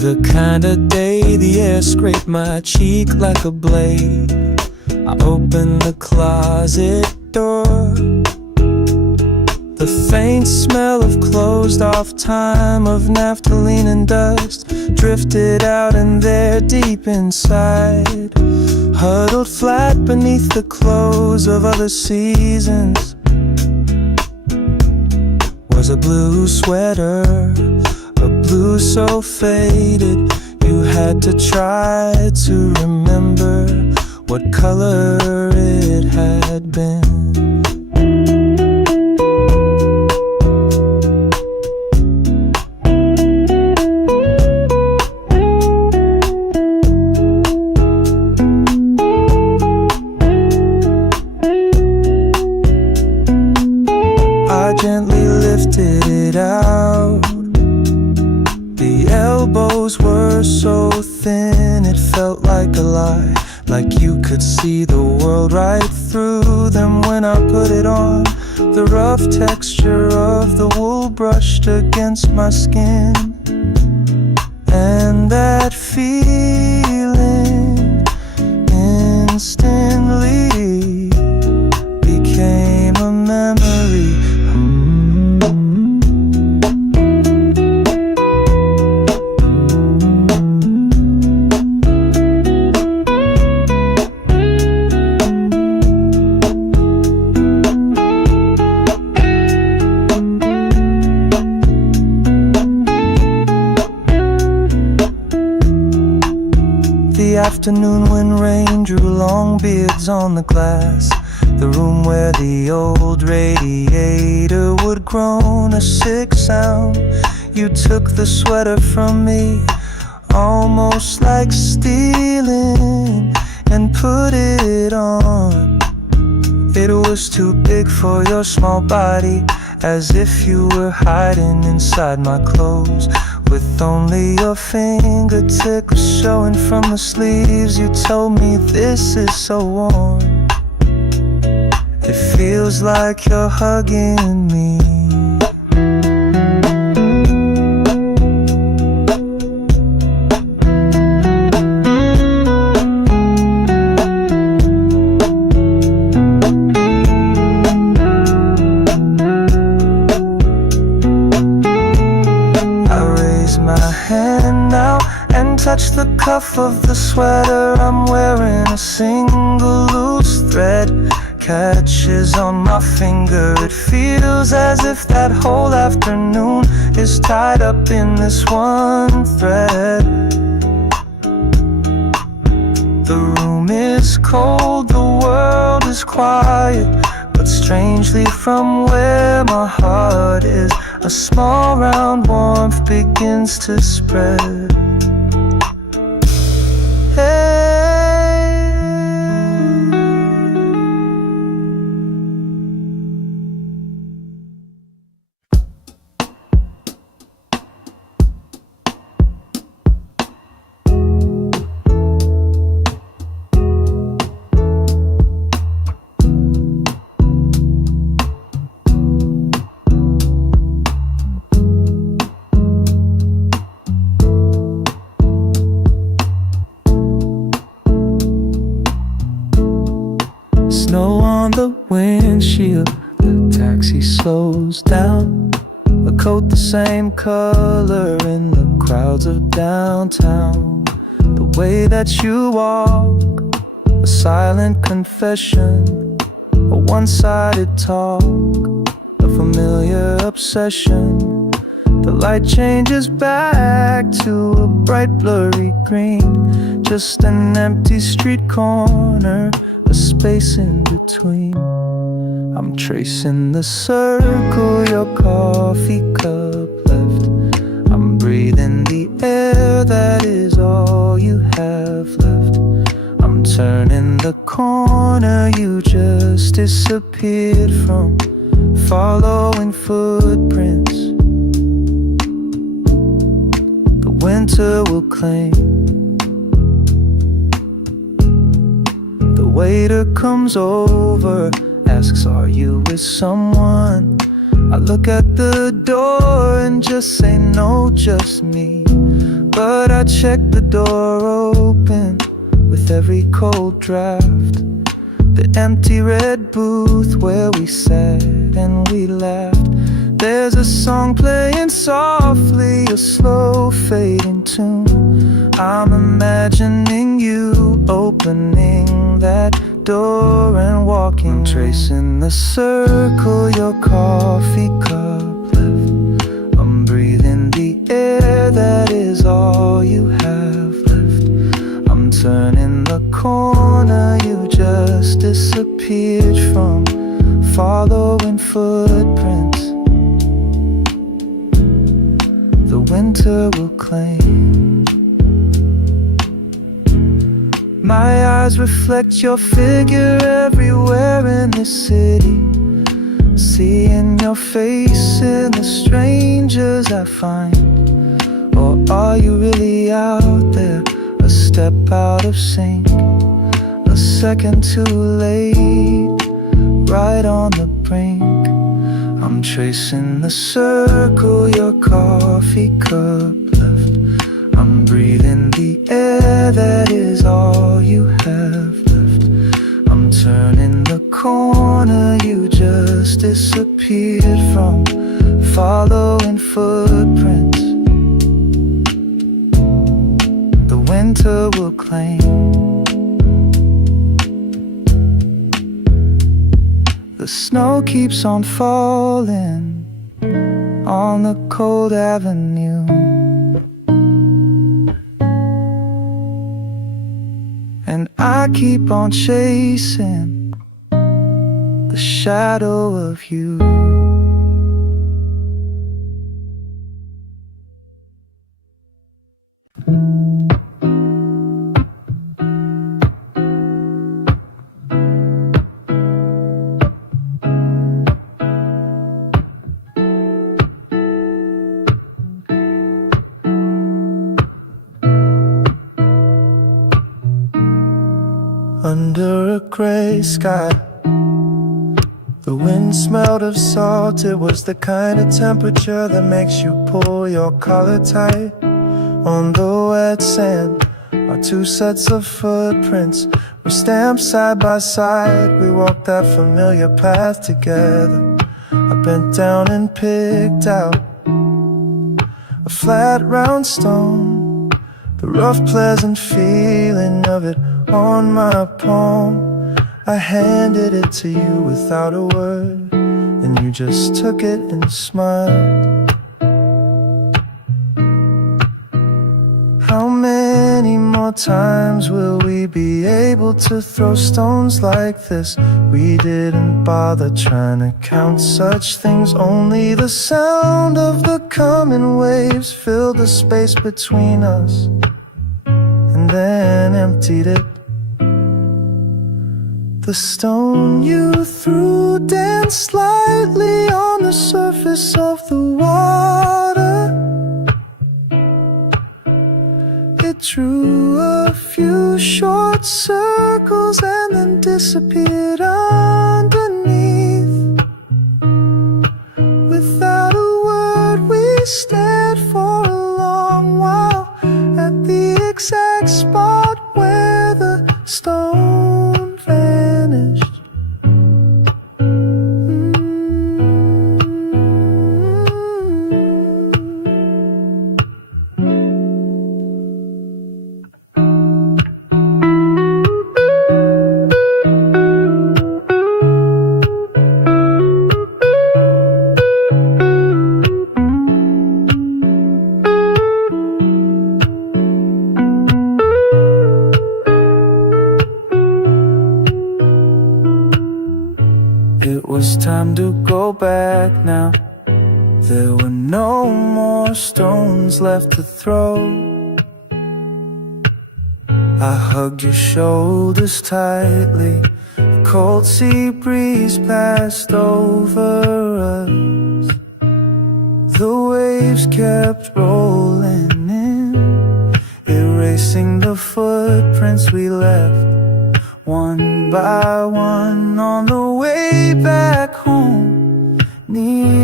the kind of day the air scraped my cheek like a blade. I opened the closet door. The faint smell of closed off time, of naphthalene and dust, drifted out, and there deep inside, huddled flat beneath the clothes of other seasons, was a blue sweater, a blue so faded you had to try to remember what color it had been. I gently lifted it out. The elbows were so thin it felt like a lie, like you could see the world right through them when I put it on. The rough texture of the wool brushed against my skin, and that feeling instantly became a memory. The afternoon when rain drew long beards on the glass, the room where the old radiator would groan a sick sound. You took the sweater from me, almost like stealing, and put it on. It was too big for your small body, as if you were hiding inside my clothes, with only your fingertips showing from the sleeves. You told me this is so warm, it feels like you're hugging me. Touch the cuff of the sweater I'm wearing. A single loose thread catches on my finger. It feels as if that whole afternoon is tied up in this one thread. The room is cold, the world is quiet, but strangely from where my heart is, a small round warmth begins to spread. Snow on the windshield, the taxi slows down. A coat the same color in the crowds of downtown. The way that you walk, a silent confession, a one-sided talk, a familiar obsession. The light changes back to a bright blurry green, just an empty street corner, a space in between. I'm tracing the circle your coffee cup left. I'm breathing the air that is all you have left. I'm turning the corner you just disappeared from, following footprints the winter will claim. The waiter comes over, asks, are you with someone? I look at the door and just say no, just me. But I check the door open with every cold draft. The empty red booth where we sat and we laughed. There's a song playing softly, a slow fading tune. I'm imagining you opening that door and walking, tracing the circle your coffee cup left. I'm breathing the air that is all you have left. I'm turning the corner you just disappeared from, following footprints the winter will claim. My eyes reflect your figure everywhere in this city, seeing your face in the strangers I find. Or are you really out there, a step out of sync, a second too late, right on the brink? I'm tracing the circle your coffee cup left. I'm breathing the air that is all you have left. I'm turning the corner you just disappeared from, following footprints the winter will claim. The snow keeps on falling on the cold avenue, and I keep on chasing the shadow of you. Under a gray sky, the wind smelled of salt. It was the kind of temperature that makes you pull your collar tight. On the wet sand, our two sets of footprints were stamped side by side. We walked that familiar path together. I bent down and picked out a flat round stone, the rough pleasant feeling of it on my palm. I handed it to you without a word, and you just took it and smiled. How many more times will we be able to throw stones like this? We didn't bother trying to count such things. Only the sound of the coming waves filled the space between us and then emptied it. The stone you threw danced slightly on the surface of the water. It drew a few short circles and then disappeared underneath. Without a word we stared for a long while at the exact spot where the stone vanished. It was time to go back now. There were no more stones left to throw. I hugged your shoulders tightly. A cold sea breeze passed over us. The waves kept rolling in, erasing the footprints we left one by one on the way back home. Neither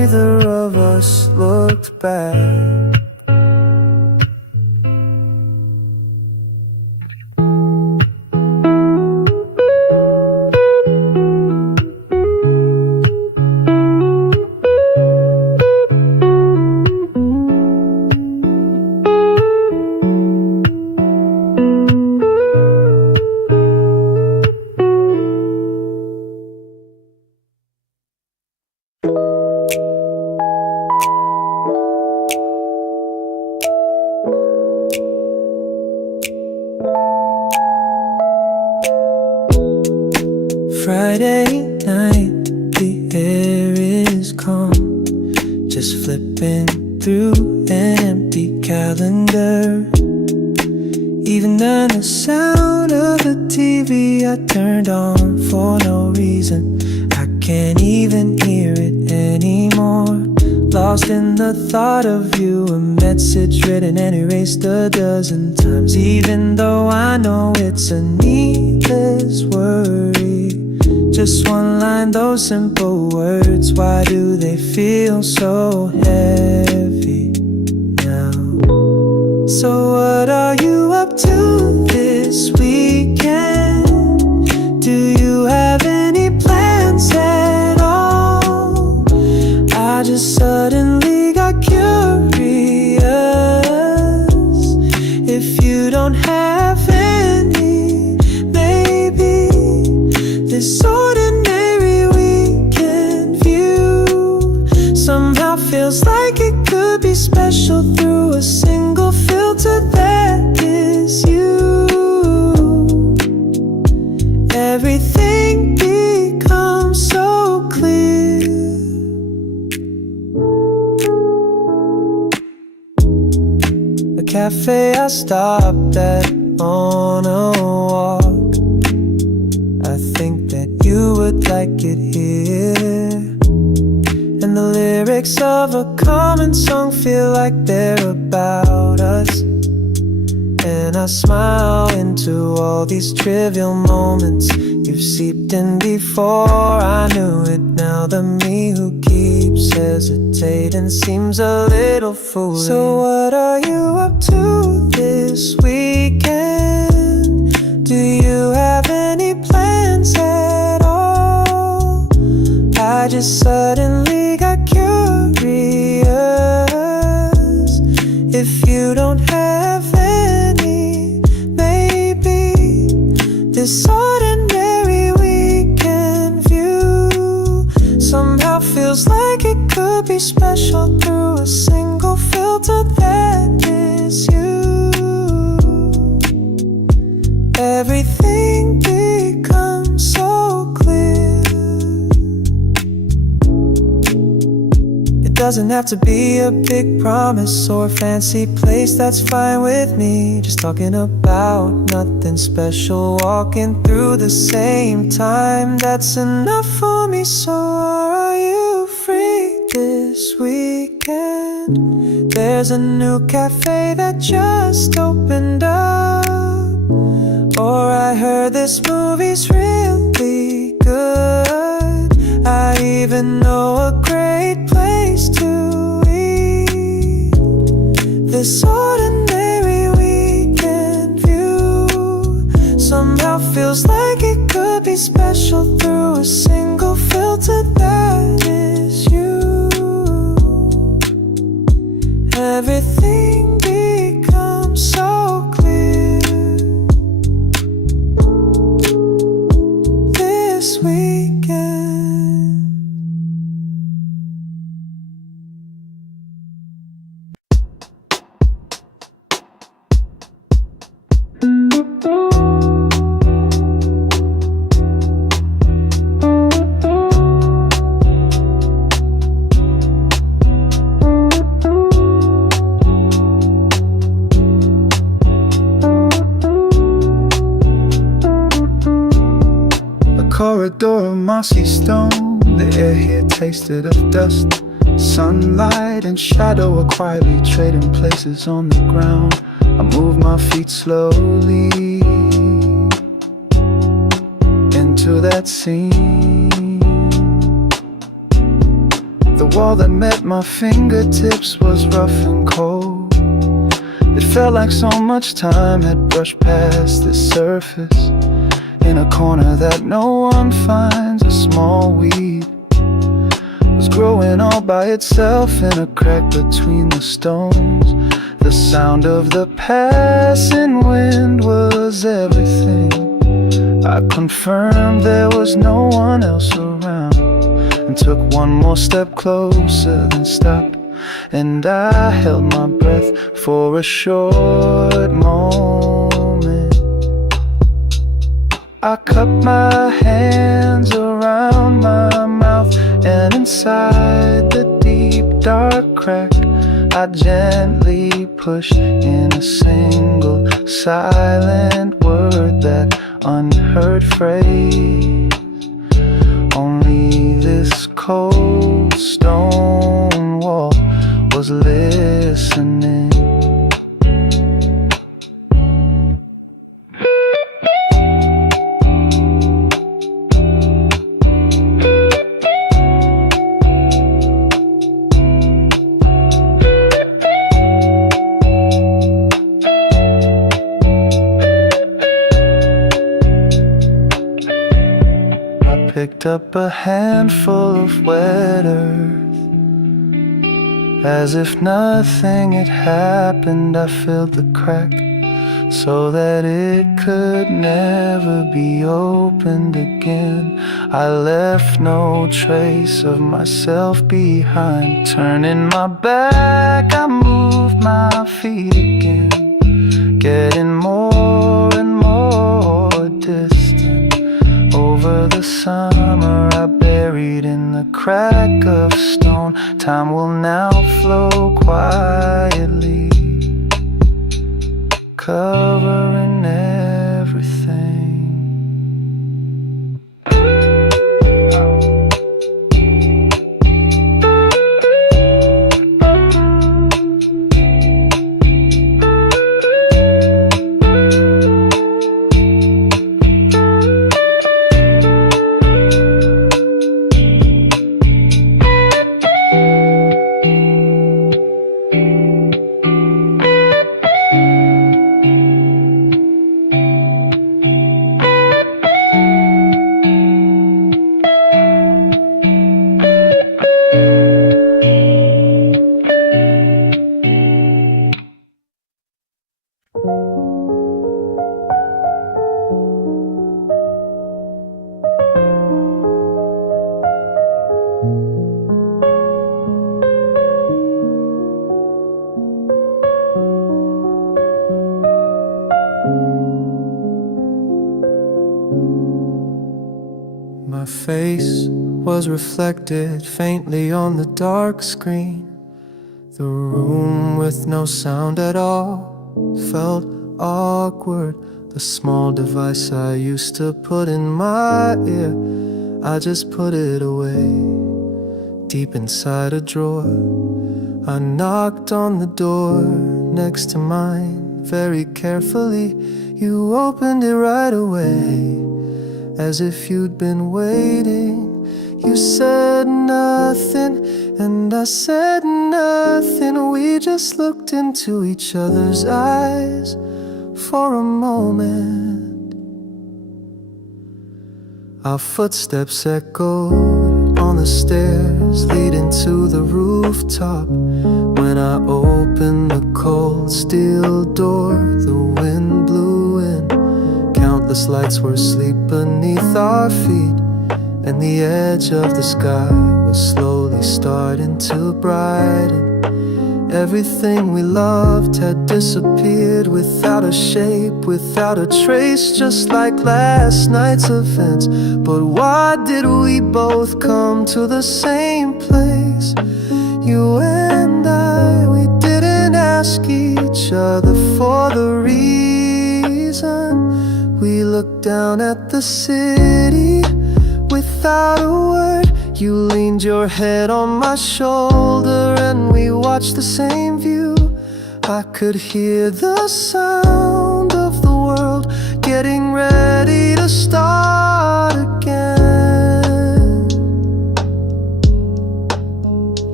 neither of us looked back. Friday night, the air is calm. Just flipping through an empty calendar. Even then the sound of the TV I turned on for no reason, I can't even hear it anymore. Lost in the thought of you, a message written and erased a dozen times. Even though I know it's a needless worry, just one line, those simple words, why do they feel so heavy now? So what are you up to this weekend? Do you have any plans at all? I just suddenly got curious. If you don't have any, maybe this ordinary weekend view somehow feels like it could be special through a single filter that is you. Everything becomes so clear. A cafe I stopped at on a walk, I think that you would like it here. And the lyrics of a common song feel like they're about us. And I smile into all these trivial moments. You've seeped in before I knew it. Now the me who keeps hesitating seems a little foolish. So what are you up to this weekend? Do you have any plans at all? I just suddenly got curious. If you don't have any, maybe this ordinary weekend view somehow feels like it could be special through a single filter that is you. Everything becomes so clear. It doesn't have to be a big promise or a fancy place, that's fine with me. Just talking about nothing special, walking through the same time, that's enough for me. So are you free this weekend? There's a new cafe that just opened up. Or I heard this movie's really good. I even know a great place to eat. This ordinary weekend view somehow feels like it could be special through a single filter that is you. Everything becomes so clear this weekend. Corridor of mossy stone, the air here tasted of dust. Sunlight and shadow are quietly trading places on the ground. I move my feet slowly into that scene. The wall that met my fingertips was rough and cold. It felt like so much time had brushed past the surface. In a corner that no one finds, a small weed was growing all by itself in a crack between the stones. The sound of the passing wind was everything. I confirmed there was no one else around, and took one more step closer, then stopped. And I held my breath for a short moment. I cupped my hands around my mouth, and inside the deep dark crack I gently pushed in a single silent word, that unheard phrase. Only this cold stone wall was listening. Picked up a handful of wet earth. As if nothing had happened, I filled the crack so that it could never be opened again. I left no trace of myself behind. Turning my back, I moved my feet again, getting more and more distant. Over the summer I buried in the crack of stone. Time will now flow quietly, covering everything. My face was reflected faintly on the dark screen. The room with no sound at all felt awkward. The small device I used to put in my ear, I just put it away, deep inside a drawer. I knocked on the door next to mine very carefully. You opened it right away, as if you'd been waiting. You said nothing, and I said nothing. We just looked into each other's eyes for a moment. Our footsteps echoed on the stairs leading to the rooftop. When I opened the cold steel door, the wind blew in. Countless lights were asleep beneath our feet, and the edge of the sky was slowly starting to brighten. Everything we loved had disappeared without a shape, without a trace, just like last night's events. But why did we both come to the same place? You and I, we didn't ask each other for the reason. We looked down at the city without a word. You leaned your head on my shoulder and we watched the same view. I could hear the sound of the world getting ready to start again.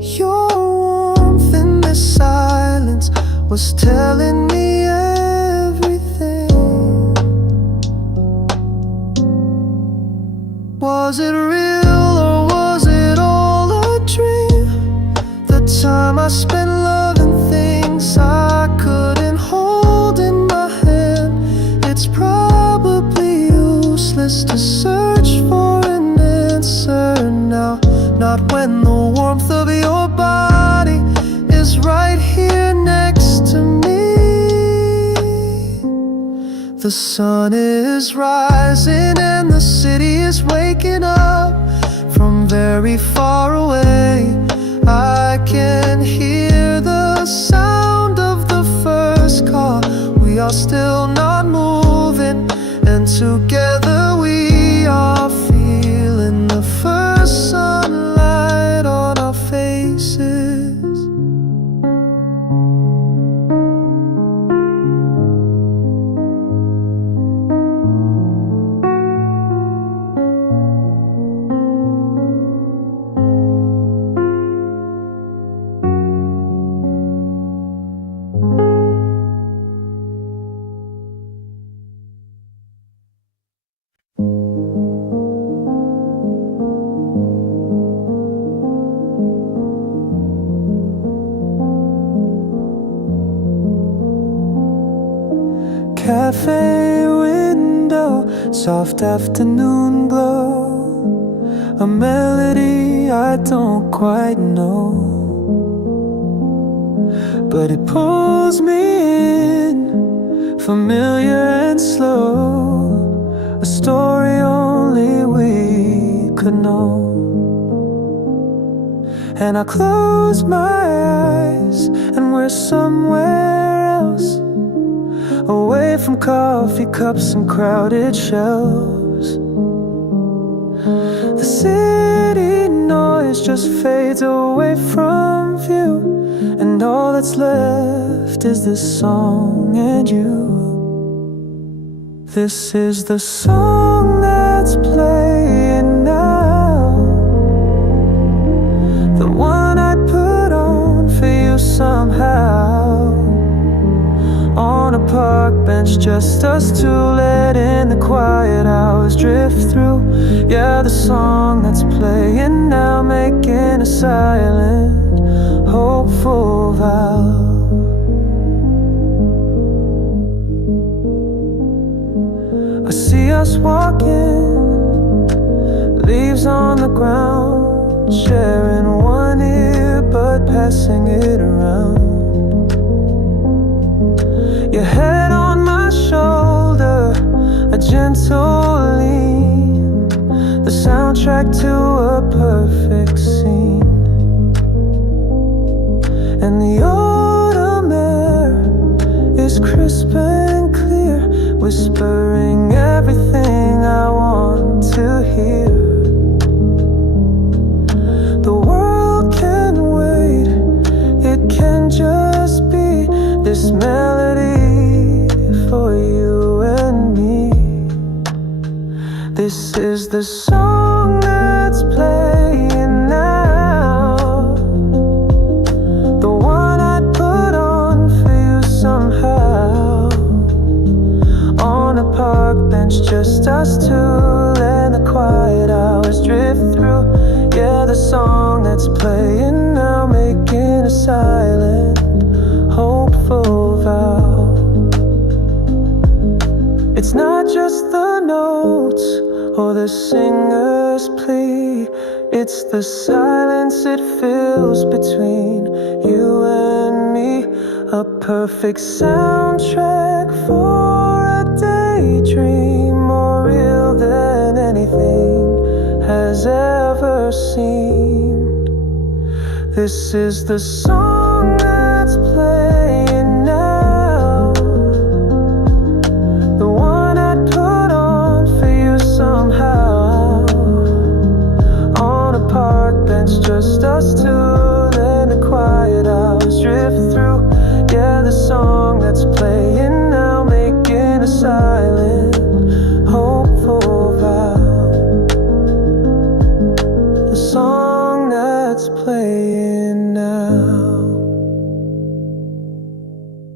was telling me everything. Was it real or was it all a dream? The time I spent loving things I couldn't hold in my hand. It's probably useless to search for an answer now. Not when the warmth of your body is right here next to me. The sun is rising and the city is waking up from very far away. I can hear the sound of the first car. We are still not moving, and together we are feeling the first sunlight on our faces. Cafe window, soft afternoon glow, a melody I don't quite know, but it pulls me in, familiar and slow, a story only we could know. And I close my eyes and we're somewhere else, away from coffee cups and crowded shelves. The city noise just fades away from view, and all that's left is this song and you. This is the song that's playing now, the one I put on for you somehow. On a park bench, just us two, letting the quiet hours drift through. Yeah, the song that's playing now, making a silent, hopeful vow. I see us walking, leaves on the ground, sharing one earbud, passing it around. Your head on my shoulder, a gentle lean, the soundtrack to a perfect scene. And the autumn air is crisp and clear, whispering everything I want to hear. The world can wait, it can just be this melody for you and me. This is the song that's playing now, the one I'd put on for you somehow. On a park bench, just us two, and the quiet hours drift through. Yeah, the song that's playing now, making a silent, hopeful vow. It's not just the notes or the singer's plea, it's the silence it fills between you and me. A perfect soundtrack for a daydream, more real than anything has ever seemed. This is the song that's playing now, the one I'd put on for you somehow. On a park bench, just us two, then the quiet hours drift through. Yeah, the song that's playing now, making a silent, hopeful vow. The song that's playing now.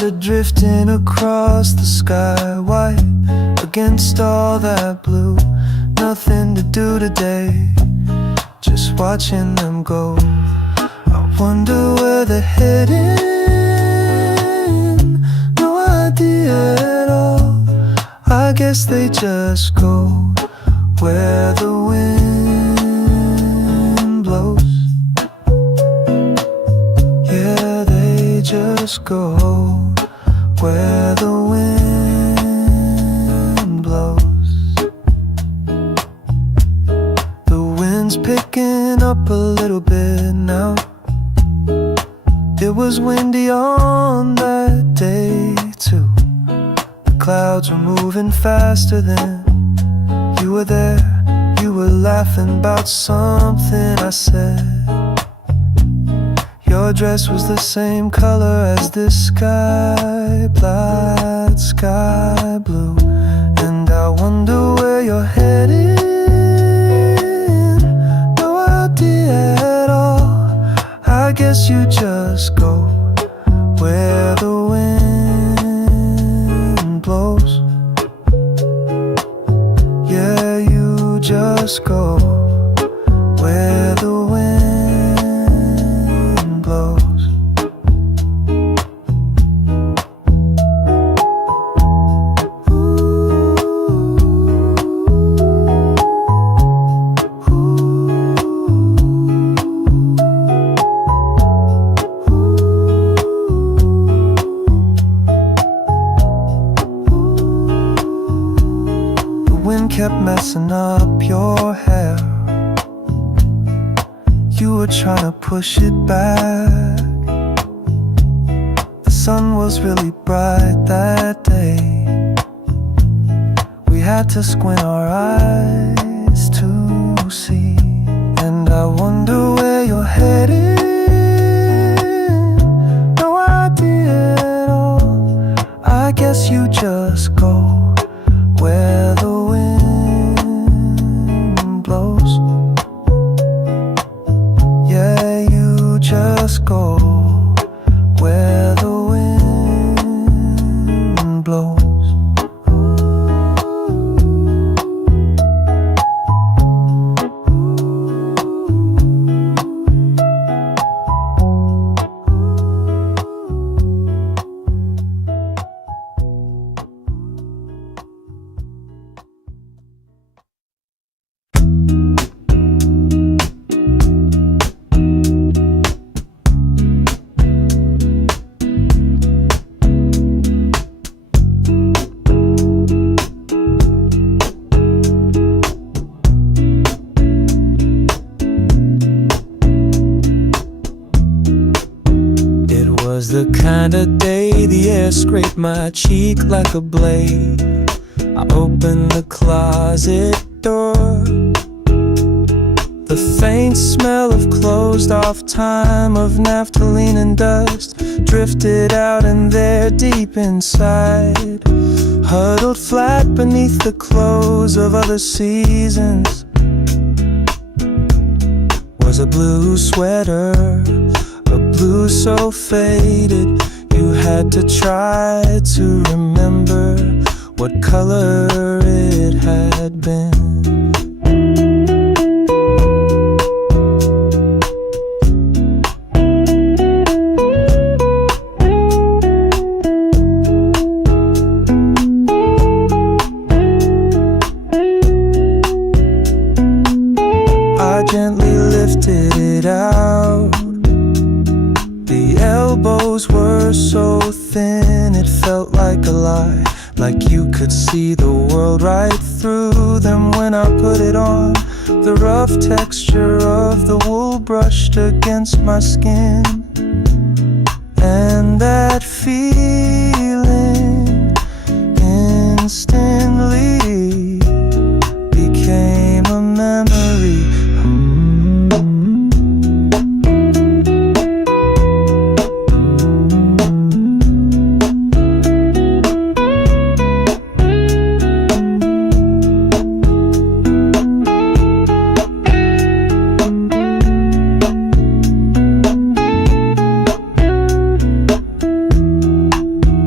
Stars are drifting across the sky, white against all that blue. Nothing to do today, just watching them go. I wonder where they're heading, no idea at all. I guess they just go where the wind blows. Yeah, they just go where the wind blows. The wind's picking up a little bit now. It was windy on that day too. The clouds were moving faster than you were there. You were laughing about something I said. Your dress was the same color as this sky, black sky blue. And I wonder where you're headed, no idea at all. I guess you just go where the wind blows. Yeah, you just go where the wind blows. Kept messing up your hair. You were trying to push it back. The sun was really bright that day. We had to squint our eyes to see. And I wonder where you're headed, no idea at all. I guess you just go where the wind blows. Yeah, you just go where the wind blows. The kind of day the air scraped my cheek like a blade. I opened the closet door. The faint smell of closed off time, of naphthalene and dust, drifted out, and there deep inside, huddled flat beneath the clothes of other seasons, was a blue sweater. A blue so faded, you had to try to remember what color it had been. I gently lifted it out. The elbows were so thin, it felt like a lie, like you could see the world right through them when I put it on. The rough texture of the wool brushed against my skin, and that feeling instantly became a memory.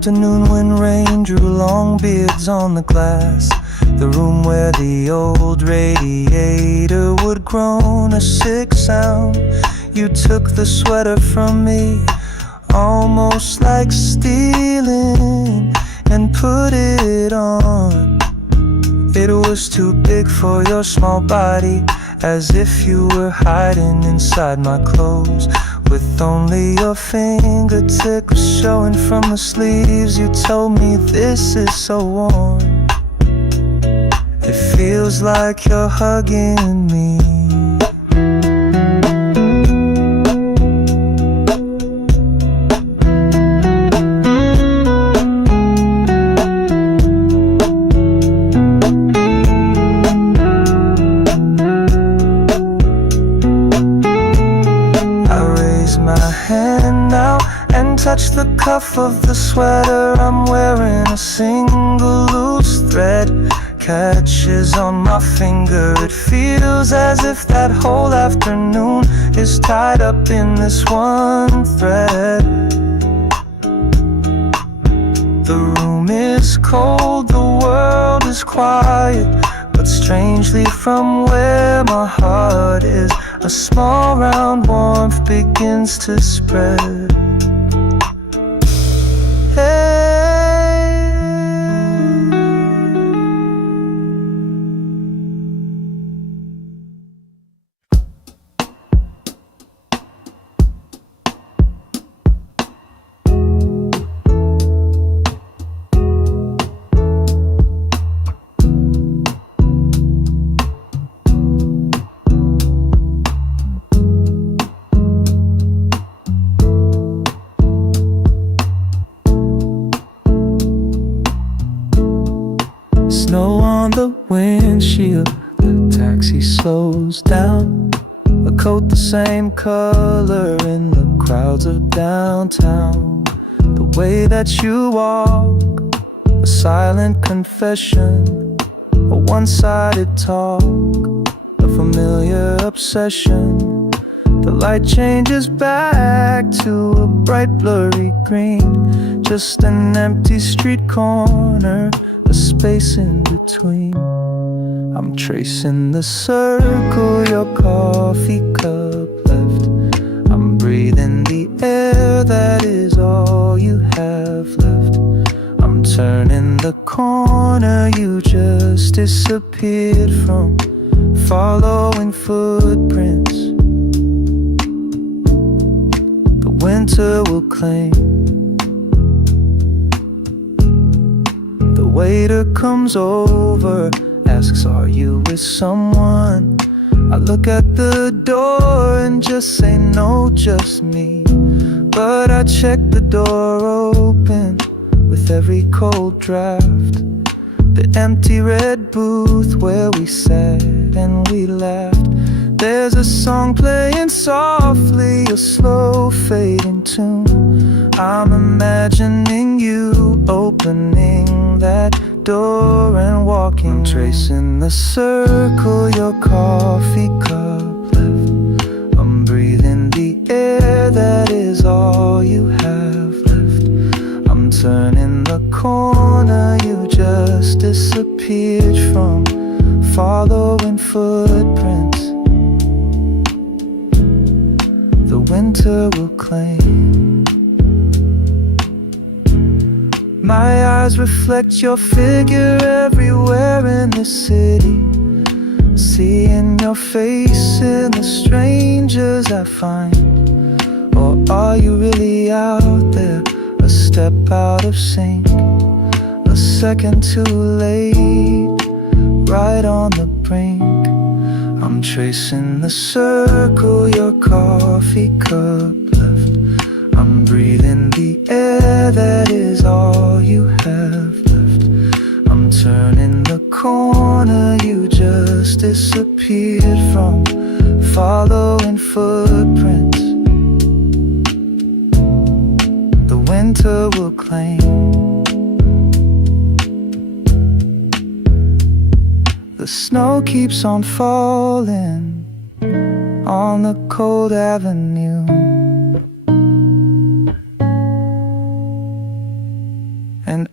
afternoon when rain drew long beards on the glass. The room where the old radiator would groan a sick sound. You took the sweater from me, almost like stealing, and put it on. It was too big for your small body, as if you were hiding inside my clothes, with only your fingertips showing from the sleeves. You told me this is so warm, it feels like you're hugging me. Touch the cuff of the sweater I'm wearing. A single loose thread catches on my finger. It feels as if that whole afternoon is tied up in this one thread. The room is cold, the world is quiet, but strangely from where my heart is, a small round warmth begins to spread. Snow on the windshield, the taxi slows down. A coat the same color in the crowds of downtown. The way that you walk, a silent confession, a one-sided talk, a familiar obsession. The light changes back to a bright blurry green, just an empty street corner, a space in between. I'm tracing the circle your coffee cup left. I'm breathing the air that is all you have left. I'm turning the corner you just disappeared from, following footprints the winter will claim. The waiter comes over, asks, are you with someone? I look at the door and just say no, just me. But I check the door open with every cold draft. The empty red booth where we sat and we laughed. There's a song playing softly, a slow fading tune. I'm imagining you opening that door and walking. I'm tracing the circle your coffee cup left. I'm breathing the air that is all you have left. I'm turning the corner you just disappeared from, following footprints the winter will claim. My eyes reflect your figure everywhere in the city, seeing your face in the strangers I find. Or are you really out there, a step out of sync, a second too late, right on the brink? I'm tracing the circle your coffee cup left. I'm breathing the air that is all you have left. I'm turning the corner you just disappeared from, following footprints the winter will claim. The snow keeps on falling on the cold avenue.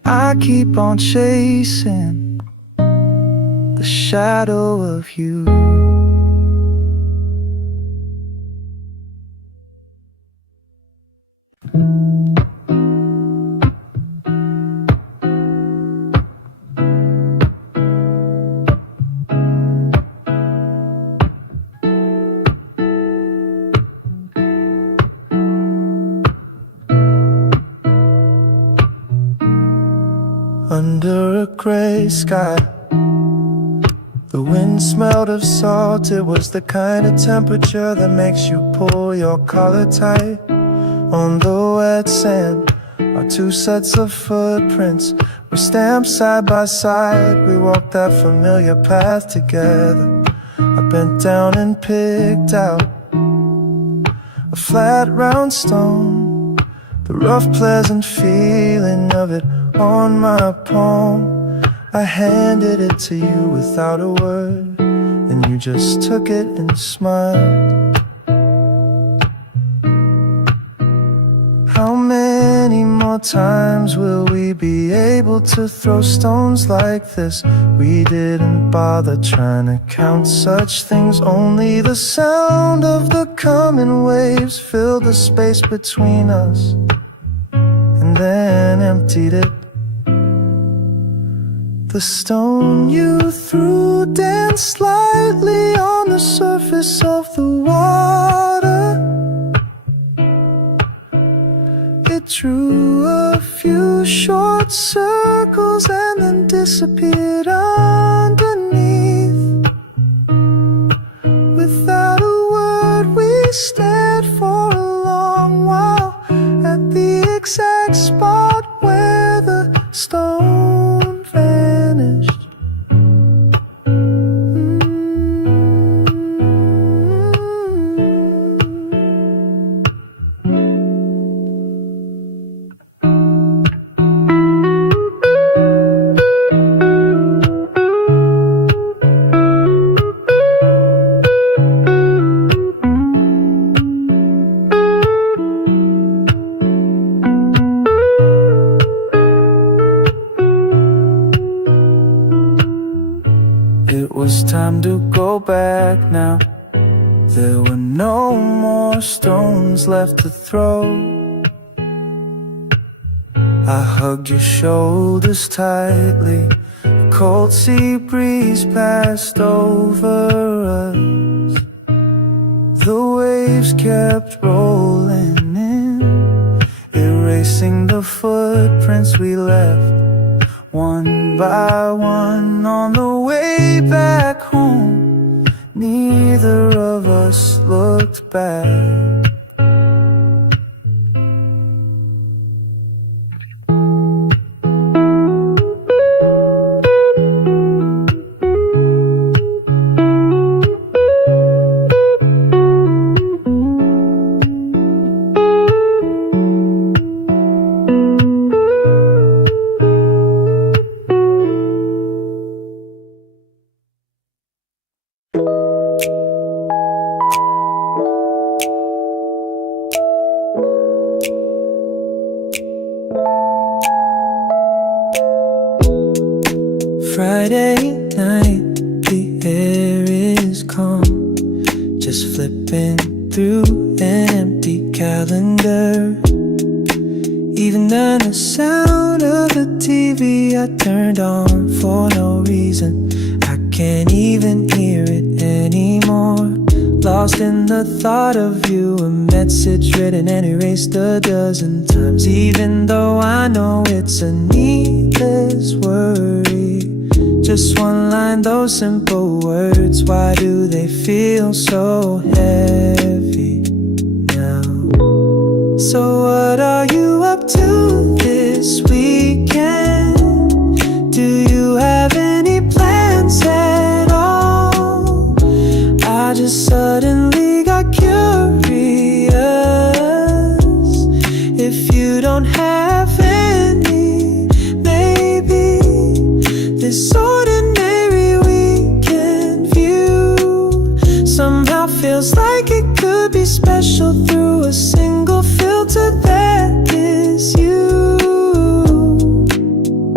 I keep on chasing the shadow of you. Under a gray sky, the wind smelled of salt. It was the kind of temperature that makes you pull your collar tight. On the wet sand, our two sets of footprints were stamped side by side. We walked that familiar path together. I bent down and picked out a flat round stone, the rough pleasant feeling of it on my palm. I handed it to you without a word, and you just took it and smiled. How many more times will we be able to throw stones like this? We didn't bother trying to count such things. Only the sound of the coming waves filled the space between us and then emptied it. The stone you threw danced slightly on the surface of the water. It drew a few short circles and then disappeared underneath. Without a word we stared for a long while at the exact spot where the stone vanished. It was time to go back now. There were no more stones left to throw. I hugged your shoulders tightly. A cold sea breeze passed over us. The waves kept rolling in, erasing the footprints we left one by one on the way back home. Neither of us looked back. Friday night, the air is calm. Just flipping through an empty calendar. Even then the sound of the TV I turned on for no reason, I can't even hear it anymore. Lost in the thought of you, a message written and erased a dozen times. Even though I know it's a needless worry, just one line, those simple words, why do they feel so heavy now? So what are you up to this weekend? Do you have any plans at all? I just suddenly got curious. If you don't have any, maybe this ordinary weekend view somehow feels like it could be special through a single filter that is you.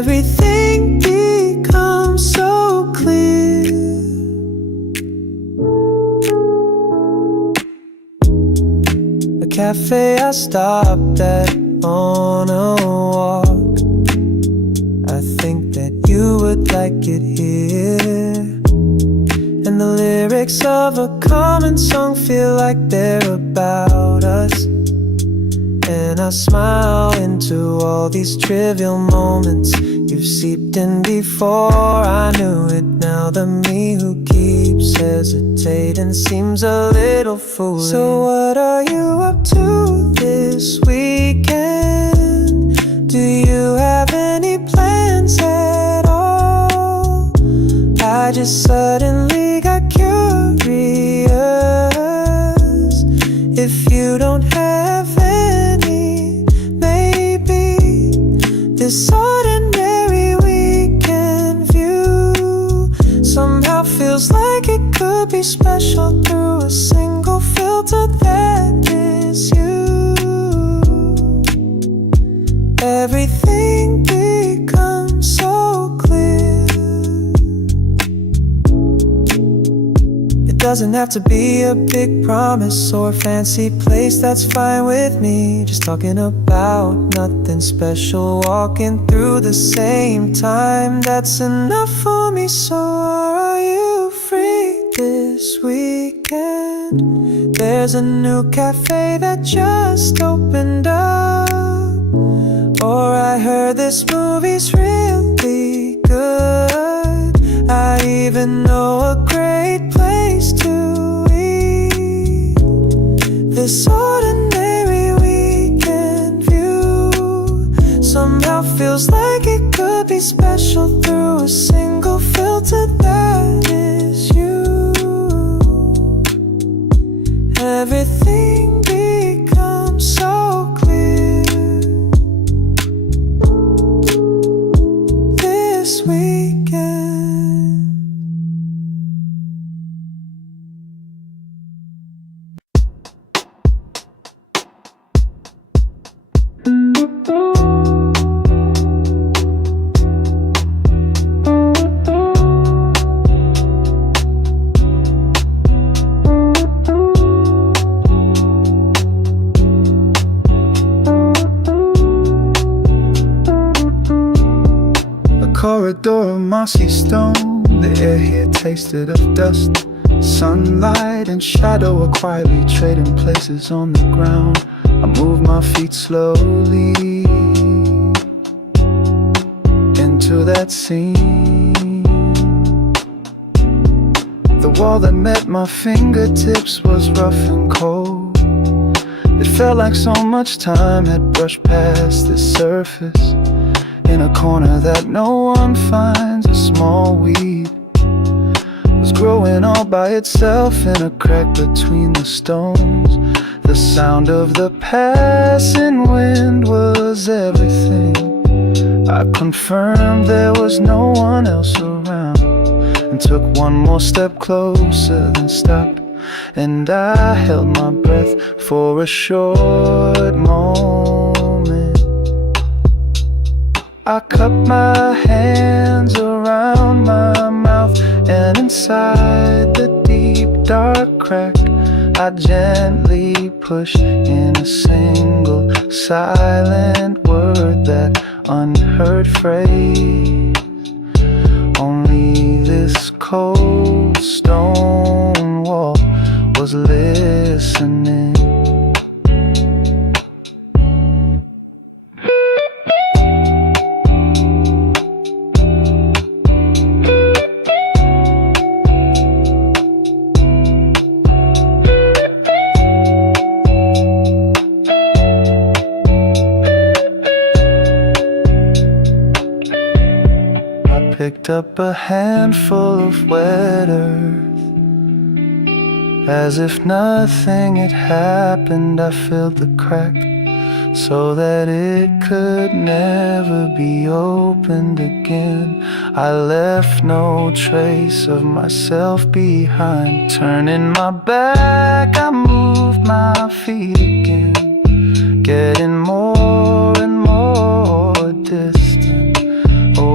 everything becomes so clear. A cafe I stopped at on a walk. I think that you would like it here. And the lyrics of a common song feel like they're about us. And I smile into all these trivial moments. You've seeped in before I knew it. Now the me who keeps hesitating seems a little foolish. So what are you up to this weekend? Do you have any plans at all? I just suddenly got curious. If you don't have any, maybe this ordinary weekend view somehow feels like it could be special through a single filter that is you. Everything becomes so clear. It doesn't have to be a big promise or a fancy place, that's fine with me. Just talking about nothing special, walking through the same time, that's enough for me. So are you free this weekend? There's a new cafe that just opened up. Or I heard this movie's really good. I even know a great place to eat. This ordinary weekend view somehow feels like it could be special through a single filter that is you. Everything becomes so clear this weekend. Corridor of mossy stone, the air here tasted of dust. Sunlight and shadow are quietly trading places on the ground. I move my feet slowly into that scene. The wall that met my fingertips was rough and cold. It felt like so much time had brushed past the surface. In a corner that no one finds, a small weed was growing all by itself in a crack between the stones. The sound of the passing wind was everything. I confirmed there was no one else around, and took one more step closer, then stopped. And I held my breath for a short moment. I cup my hands around my mouth, and inside the deep dark crack I gently push in a single silent word, that unheard phrase. Only this cold stone wall was listening. Picked up a handful of wet earth. As if nothing had happened, I filled the crack so that it could never be opened again. I left no trace of myself behind. Turning my back, I moved my feet again, getting more and more distant.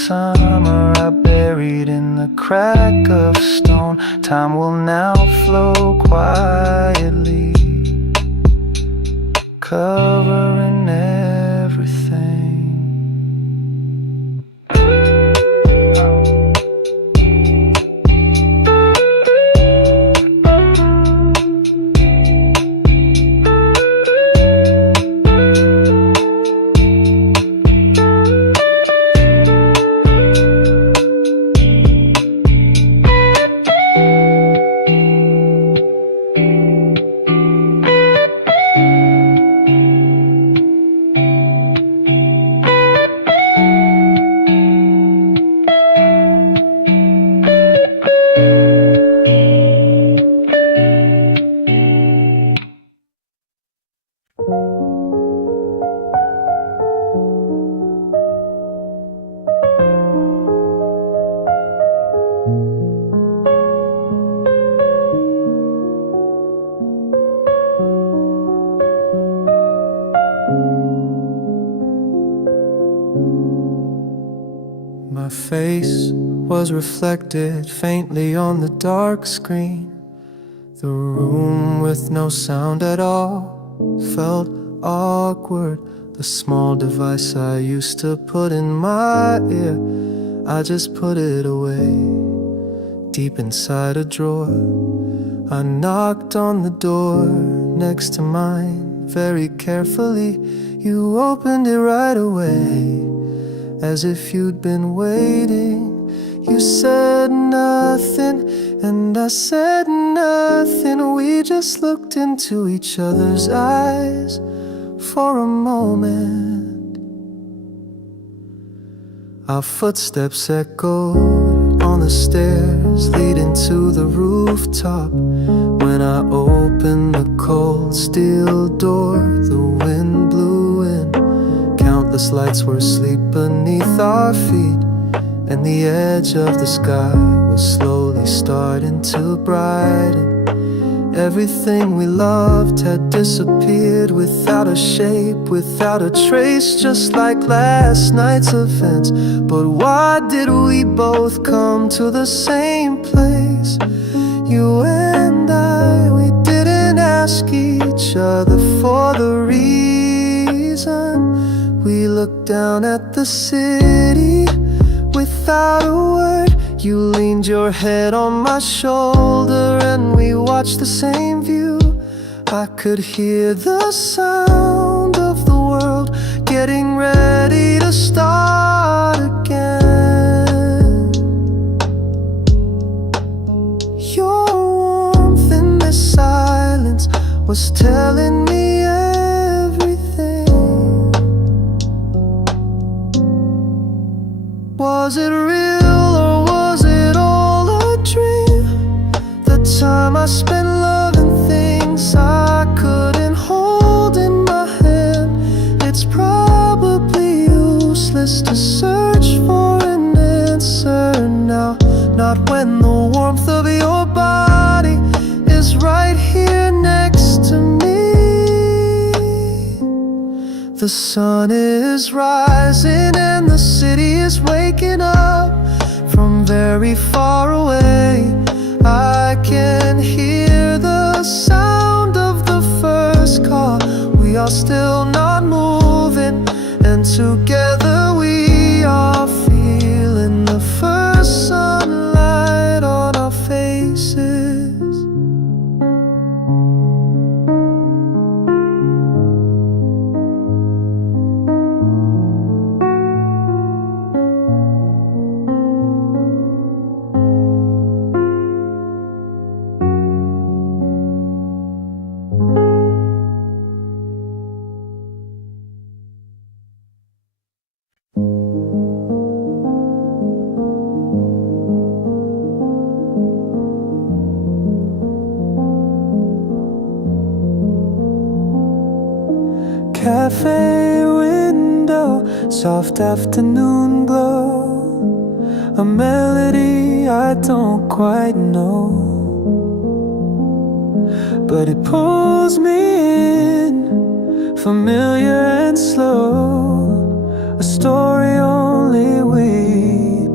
summer I buried in the crack of stone. Time will now flow quietly, covering everything. My face was reflected faintly on the dark screen. The room with no sound at all felt awkward. The small device I used to put in my ear, I just put it away, deep inside a drawer. I knocked on the door next to mine very carefully. You opened it right away, as if you'd been waiting. You said nothing, and I said nothing. We just looked into each other's eyes for a moment. Our footsteps echoed on the stairs leading to the rooftop. When I opened the cold steel door, the wind blew in. Countless lights were asleep beneath our feet, and the edge of the sky was slowly starting to brighten. Everything we loved had disappeared without a shape, without a trace, just like last night's events. But why did we both come to the same place? You and I, we didn't ask each other for the reason. We looked down at the city without a word. You leaned your head on my shoulder and we watched the same view. I could hear the sound of the world getting ready to start again. Your warmth in the silence was telling me everything. Was it real or was it all a dream? The time I spent loving things I couldn't hold in my hand. It's probably useless to search for an answer now. Not when the warmth of your body is right here next to me. The sun is rising and the city is waking up from very far away. I can hear the sound of the first car. We are still not moving, and together we are feeling the first sunlight on our faces. Cafe window, soft afternoon glow, a melody I don't quite know, but it pulls me in, familiar and slow, a story only we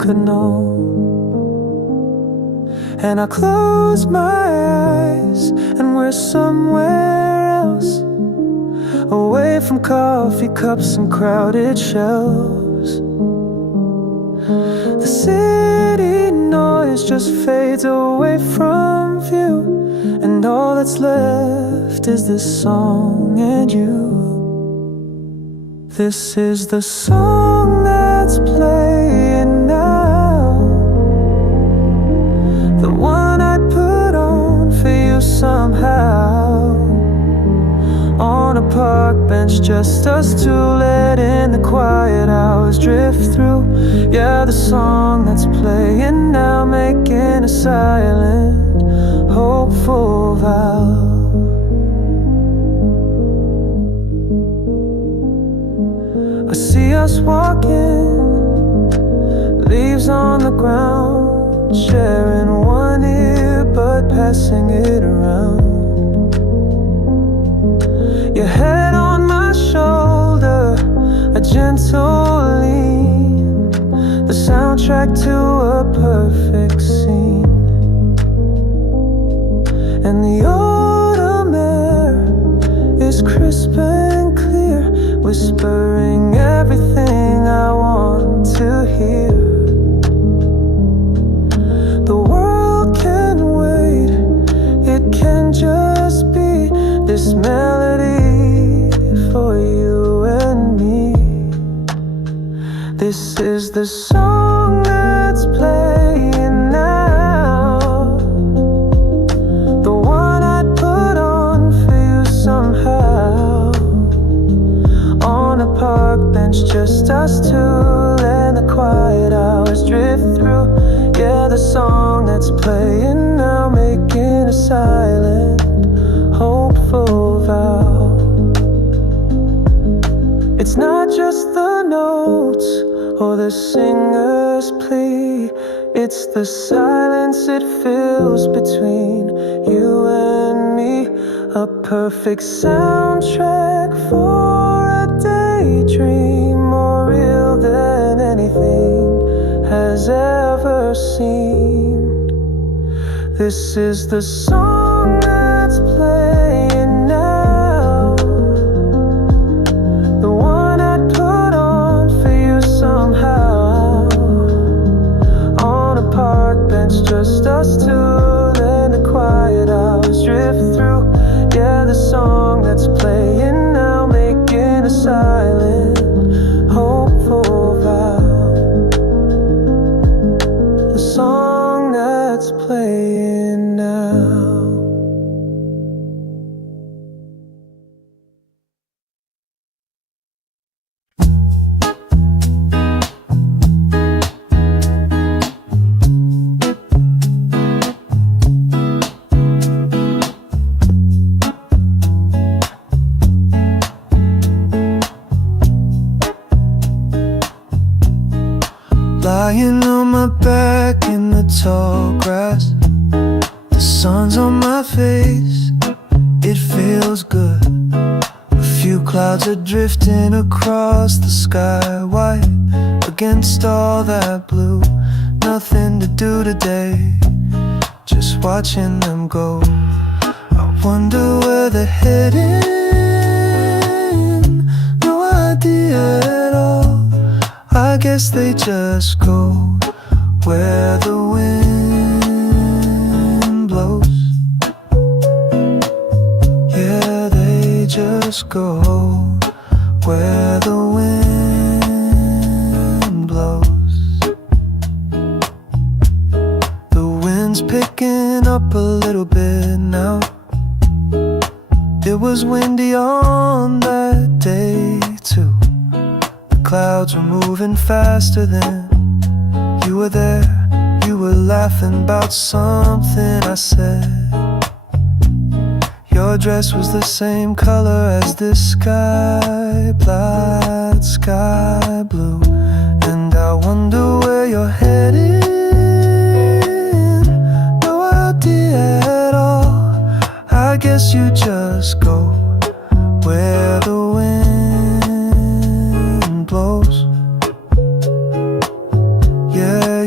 could know. And I close my eyes and we're somewhere else, away from coffee cups and crowded shelves. The city noise just fades away from view, and all that's left is this song and you. This is the song that's playing now, the one I put on for you somehow. On a park bench, just us two, letting the quiet hours drift through. Yeah, the song that's playing now, making a silent, hopeful vow. I see us walking, leaves on the ground, sharing one ear but passing it around. Your head on my shoulder, a gentle lean, the soundtrack to a perfect scene. And the autumn air is crisp and clear, whispering everything I want to hear. The world can wait, it can just be this melody for you and me. This is the song that's playing now, the one I'd put on for you somehow. On a park bench, just us two, and the quiet hours drift through. Yeah, the song that's playing now, making a silent, hopeful vow. It's not just the notes or the singer's plea, it's the silence it fills between you and me. A perfect soundtrack for a daydream, more real than anything has ever seemed. This is the song that's playing now, the one I'd put on for you somehow. On a park bench, just us two, then the quiet hours drift through. Yeah, the song that's playing now, making a silent, hopeful vow. The song that's playing now. Lying on my back in the tall grass, the sun's on my face, it feels good. A few clouds are drifting across the sky, white against all that blue. Nothing to do today, just watching them go. I wonder where they're heading, no idea at all. I guess they just go where the wind blows. Yeah, they just go where the wind blows. The wind's picking up a little bit now. It was windy on that day too. Clouds were moving faster than you were there. You were laughing about something I said. Your dress was the same color as this sky, black sky blue. And I wonder where you're headed, no idea at all. I guess you just go where the wind blows. Yeah,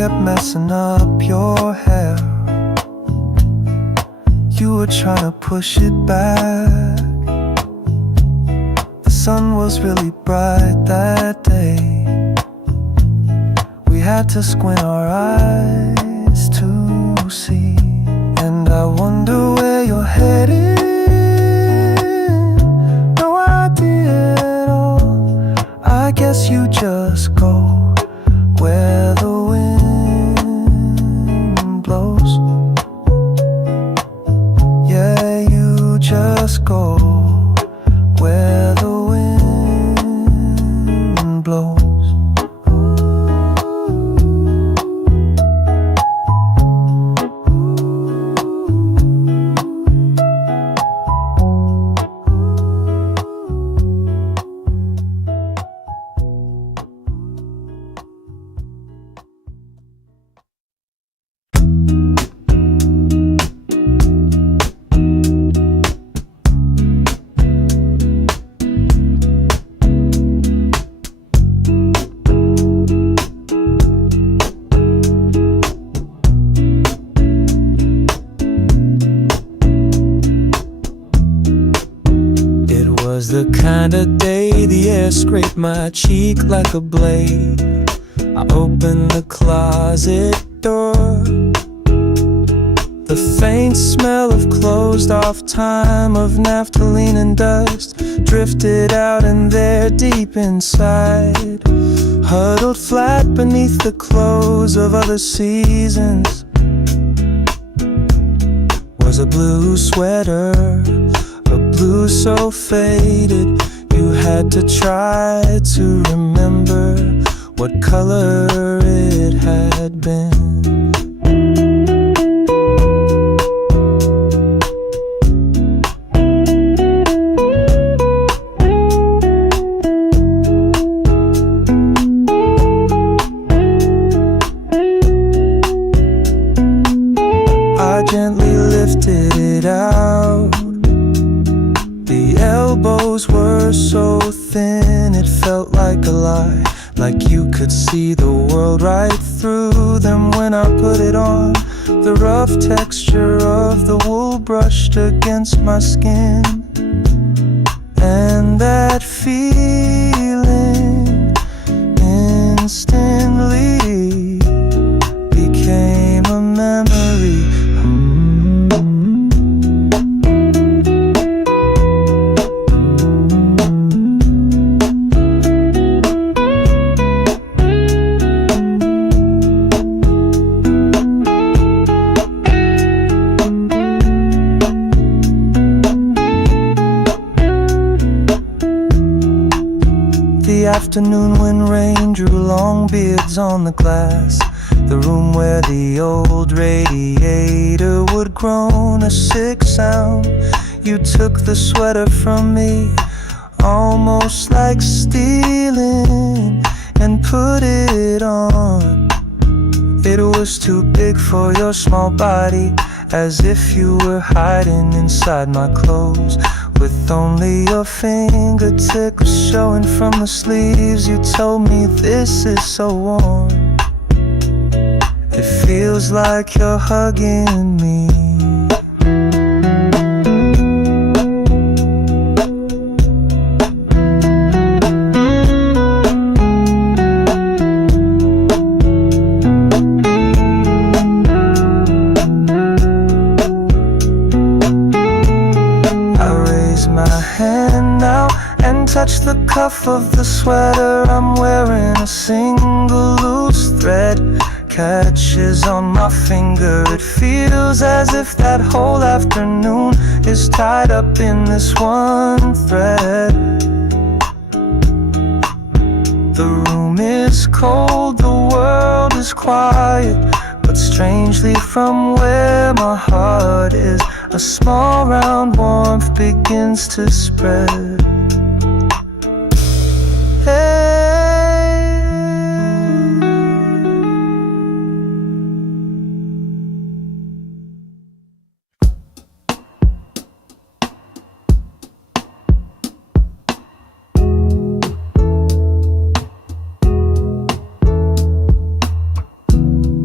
kept messing up your hair. You were trying to push it back. The sun was really bright that day. We had to squint our eyes to see. And I wonder where you're headed. No idea at all. I guess you just go where the wind blows. Yeah, you just go where the wind blows. The kind of day the air scraped my cheek like a blade. I opened the closet door. The faint smell of closed off time, of naphthalene and dust, drifted out, and there deep inside, huddled flat beneath the clothes of other seasons, was a blue sweater. A blue so faded, you had to try to remember what color it had been. I gently lifted it out. The elbows were so thin, it felt like a lie, like you could see the world right through them when I put it on. The rough texture of the wool brushed against my skin, and that feeling instantly became a memory. The afternoon when rain drew long beards on the glass. The room where the old radiator would groan a sick sound. You took the sweater from me, almost like stealing, and put it on. It was too big for your small body, as if you were hiding inside my clothes, with only your fingertips showing from the sleeves. You told me this is so warm, it feels like you're hugging me. Touch the cuff of the sweater I'm wearing. A single loose thread catches on my finger. It feels as if that whole afternoon is tied up in this one thread. The room is cold, the world is quiet, but strangely from where my heart is, a small round warmth begins to spread.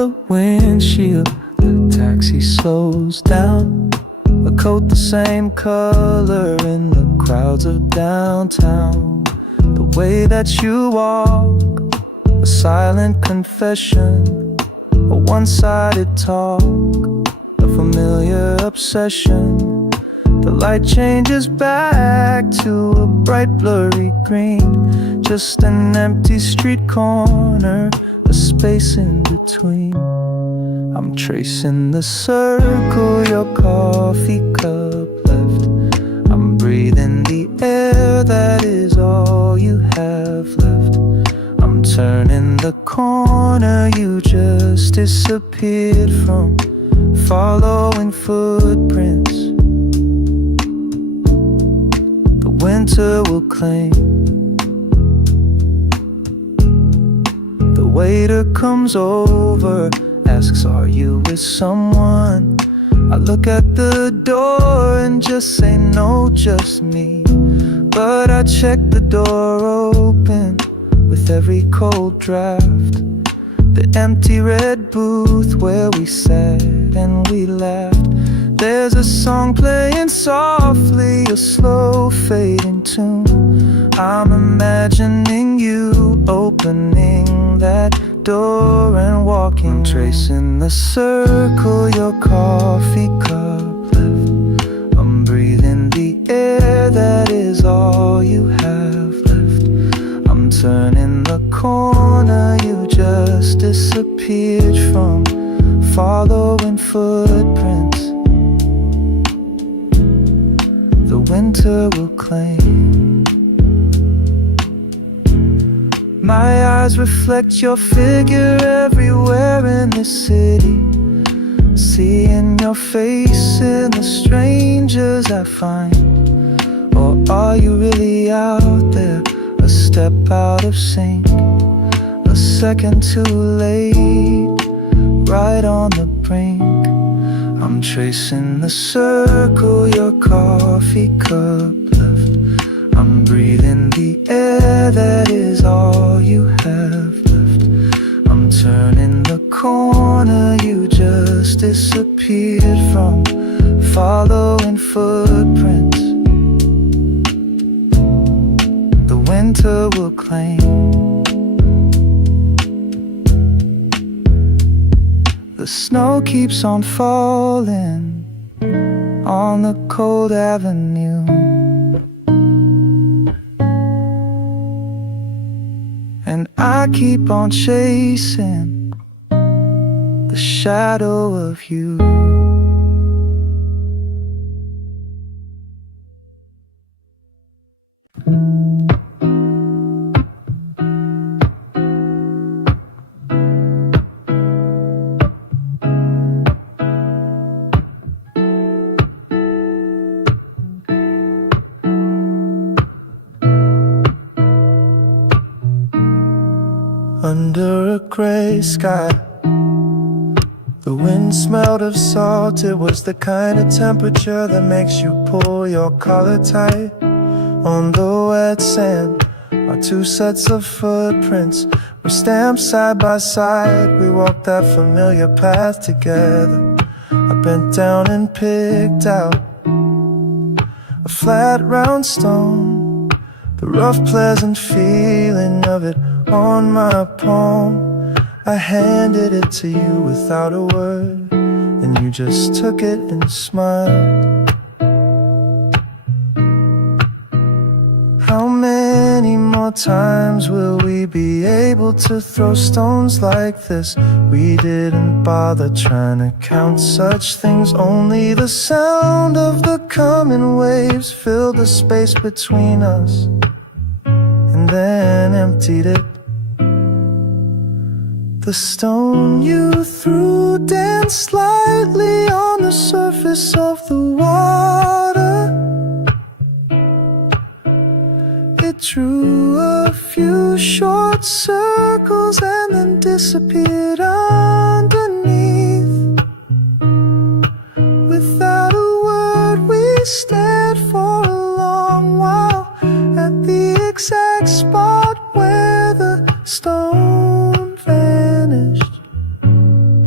the windshield. The taxi slows down, a coat the same color in the crowds of downtown. The way that you walk, a silent confession, a one-sided talk, a familiar obsession. The light changes back to a bright blurry green, just an empty street corner, a space in between. I'm tracing the circle your coffee cup left. I'm breathing the air that is all you have left. I'm turning the corner you just disappeared from, following footprints the winter will claim. The waiter comes over, asks, are you with someone? I look at the door and just say no, just me. But I check the door open with every cold draft. The empty red booth where we sat and we laughed. There's a song playing softly, a slow fading tune. I'm imagining you opening that door and walking, tracing the circle your coffee cup left. I'm breathing the air that is all you have left. I'm turning the corner you just disappeared from, following footprints the winter will claim. My eyes reflect your figure everywhere in this city, seeing your face in the strangers I find. Or are you really out there, a step out of sync, a second too late, right on the brink? I'm tracing the circle your coffee cup left. I'm breathing the air that is all you have left. I'm turning the corner you just disappeared from, following footprints the winter will claim. The snow keeps on falling on the cold avenue, and I keep on chasing the shadow of you. Under a gray sky, the wind smelled of salt. It was the kind of temperature that makes you pull your collar tight. On the wet sand, our two sets of footprints were stamped side by side. We walked that familiar path together. I bent down and picked out a flat round stone, the rough pleasant feeling of it on my palm. I handed it to you without a word, and you just took it and smiled. How many more times will we be able to throw stones like this? We didn't bother trying to count such things. Only the sound of the coming waves filled the space between us and then emptied it. The stone you threw danced slightly on the surface of the water. It drew a few short circles and then disappeared underneath. Without a word we stared for a long while at the exact spot where the stone vanished.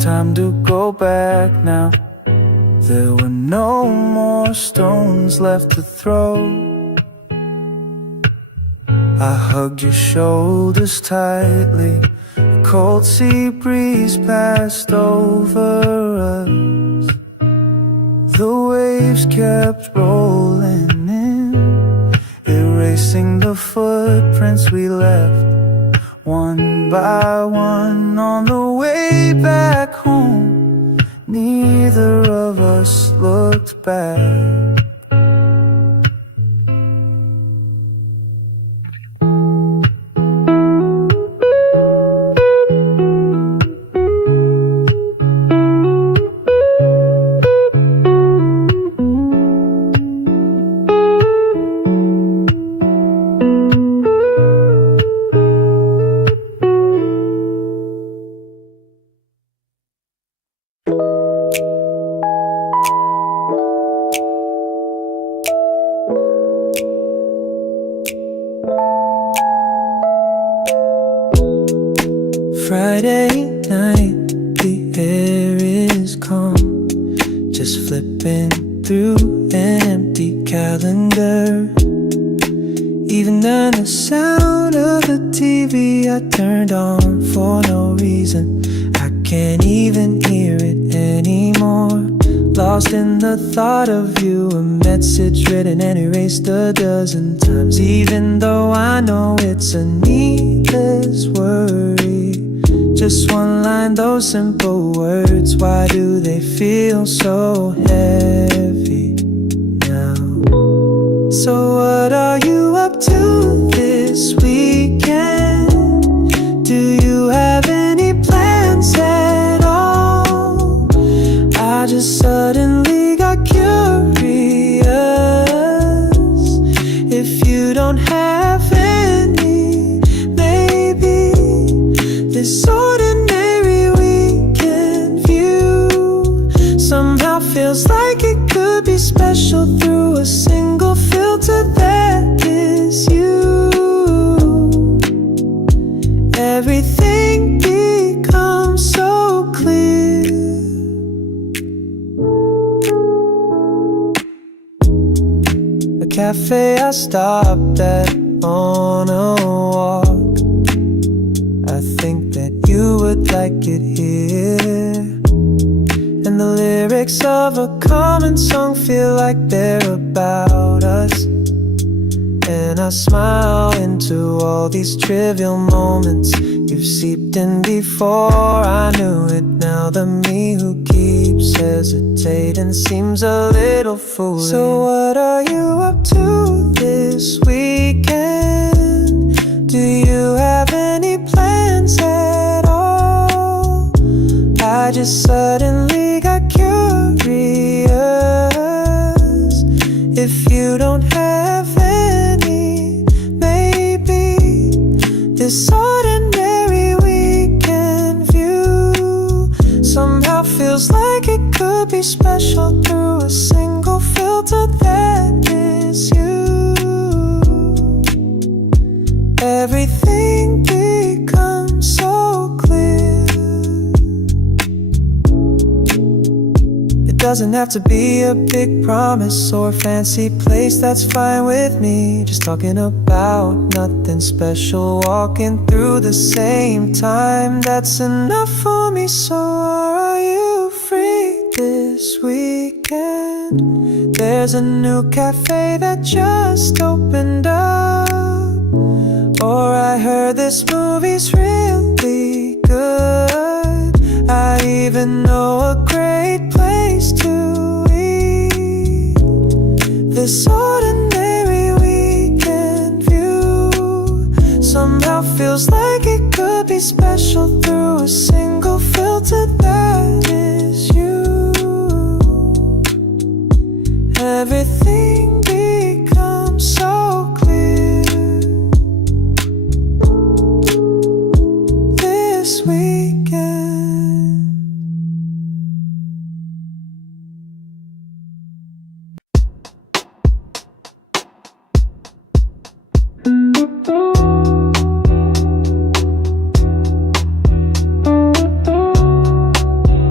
time to go back now. There were no more stones left to throw. I hugged your shoulders tightly. A cold sea breeze passed over us. The waves kept rolling in, erasing the footprints we left, one by one on the way back home. Neither of us looked back. Friday night, the air is calm. Just flipping through an empty calendar. Even then the sound of the TV I turned on for no reason, I can't even hear it anymore. Lost in the thought of you, a message written and erased a dozen times. Even though I know it's a needless worry, just one line, those simple words, why do they feel so heavy now? So what are you up to this weekend? Do you have any plans at all? I just suddenly got curious. If you don't have any, maybe this ordinary weekend view somehow feels like it could be special through a single filter that is you. Everything becomes so clear. A cafe I stopped at on a walk, I think that you would like it here. And the lyrics of a common song feel like they're about us. And I smile into all these trivial moments you've seeped in before I knew it. Now the me who keeps hesitating seems a little foolish. So what are you up to this weekend? Do you have any plans at all? I just suddenly got curious. If you don't have any, maybe this ordinary weekend view somehow feels like it could be special through a single filter that is you. Everything becomes so clear. It doesn't have to be a big promise or a fancy place, that's fine with me. Just talking about nothing special, walking through the same time, that's enough for me. So are you free this weekend? There's a new cafe that just opened up. Or I heard this movie's really good. I even know a great place to eat. This ordinary weekend view somehow feels like it could be special through a single filter that is you. Everything becomes so clear this weekend.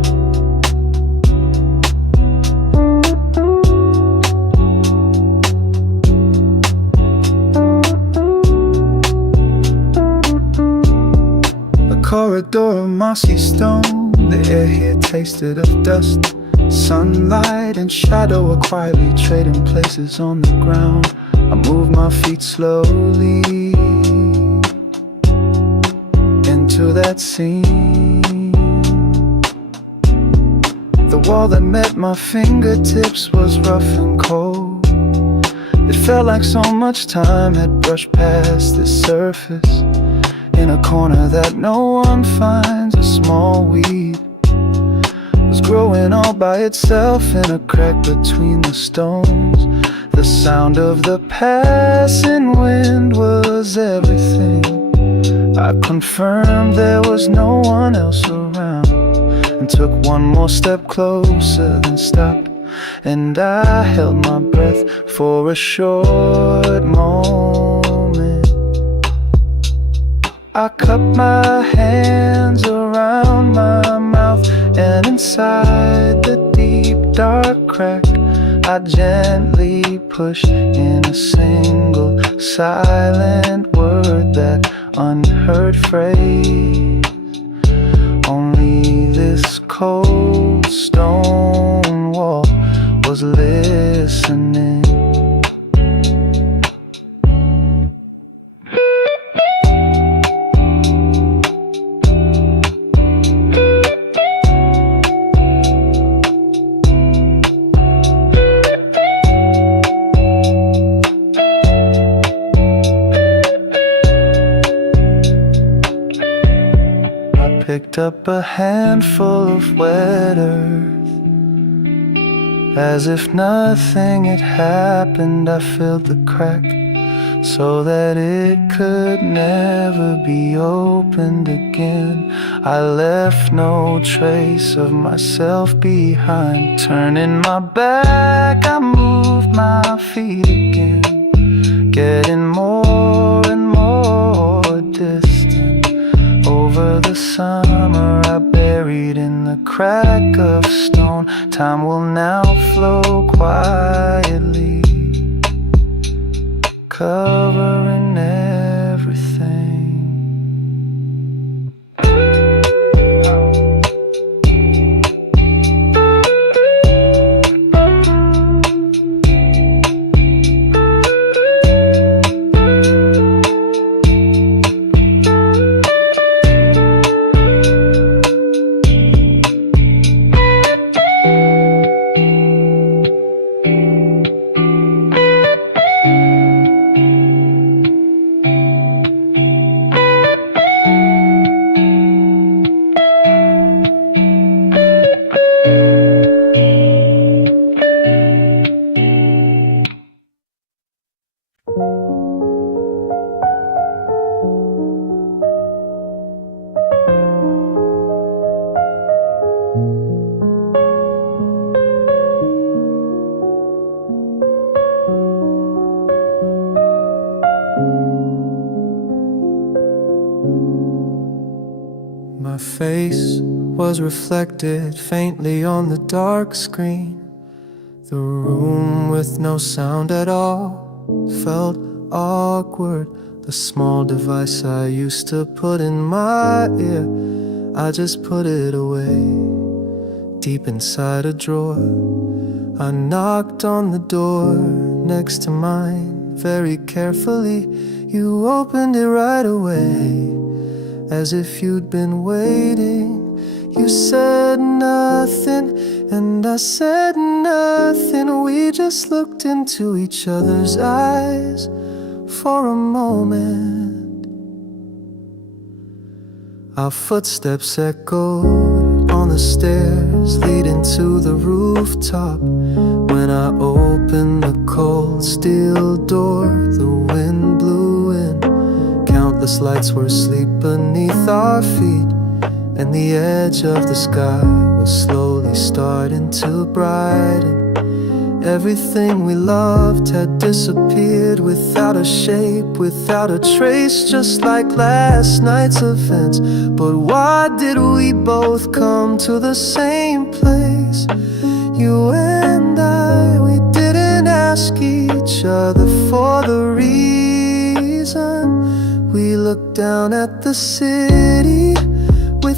door of mossy stone. The air here tasted of dust. Sunlight and shadow are quietly trading places on the ground. I move my feet slowly into that scene. The wall that met my fingertips was rough and cold. It felt like so much time had brushed past the surface. In a corner that no one finds, a small weed was growing all by itself in a crack between the stones. The sound of the passing wind was everything. I confirmed there was no one else around, and took one more step closer, then stopped. And I held my breath for a short moment. I cupped my hands around my mouth, and inside the deep dark crack I gently pushed in a single silent word, that unheard phrase. Only this cold stone wall was listening. Picked up a handful of wet earth. As if nothing had happened, I filled the crack so that it could never be opened again. I left no trace of myself behind. Turning my back, I moved my feet again, getting more and more distant. Over the summer I buried in the crack of stone. Time will now flow quietly, covering everything. My face was reflected faintly on the dark screen. The room with no sound at all felt awkward. The small device I used to put in my ear, I just put it away, deep inside a drawer. I knocked on the door next to mine very carefully. You opened it right away, as if you'd been waiting. You said nothing, and I said nothing. We just looked into each other's eyes for a moment. Our footsteps echoed on the stairs leading to the rooftop. When I opened the cold steel door, the wind blew in. Countless lights were asleep beneath our feet, and the edge of the sky was slowly starting to brighten. Everything we loved had disappeared without a shape, without a trace, just like last night's events. But why did we both come to the same place? You and I, we didn't ask each other for the reason. We looked down at the city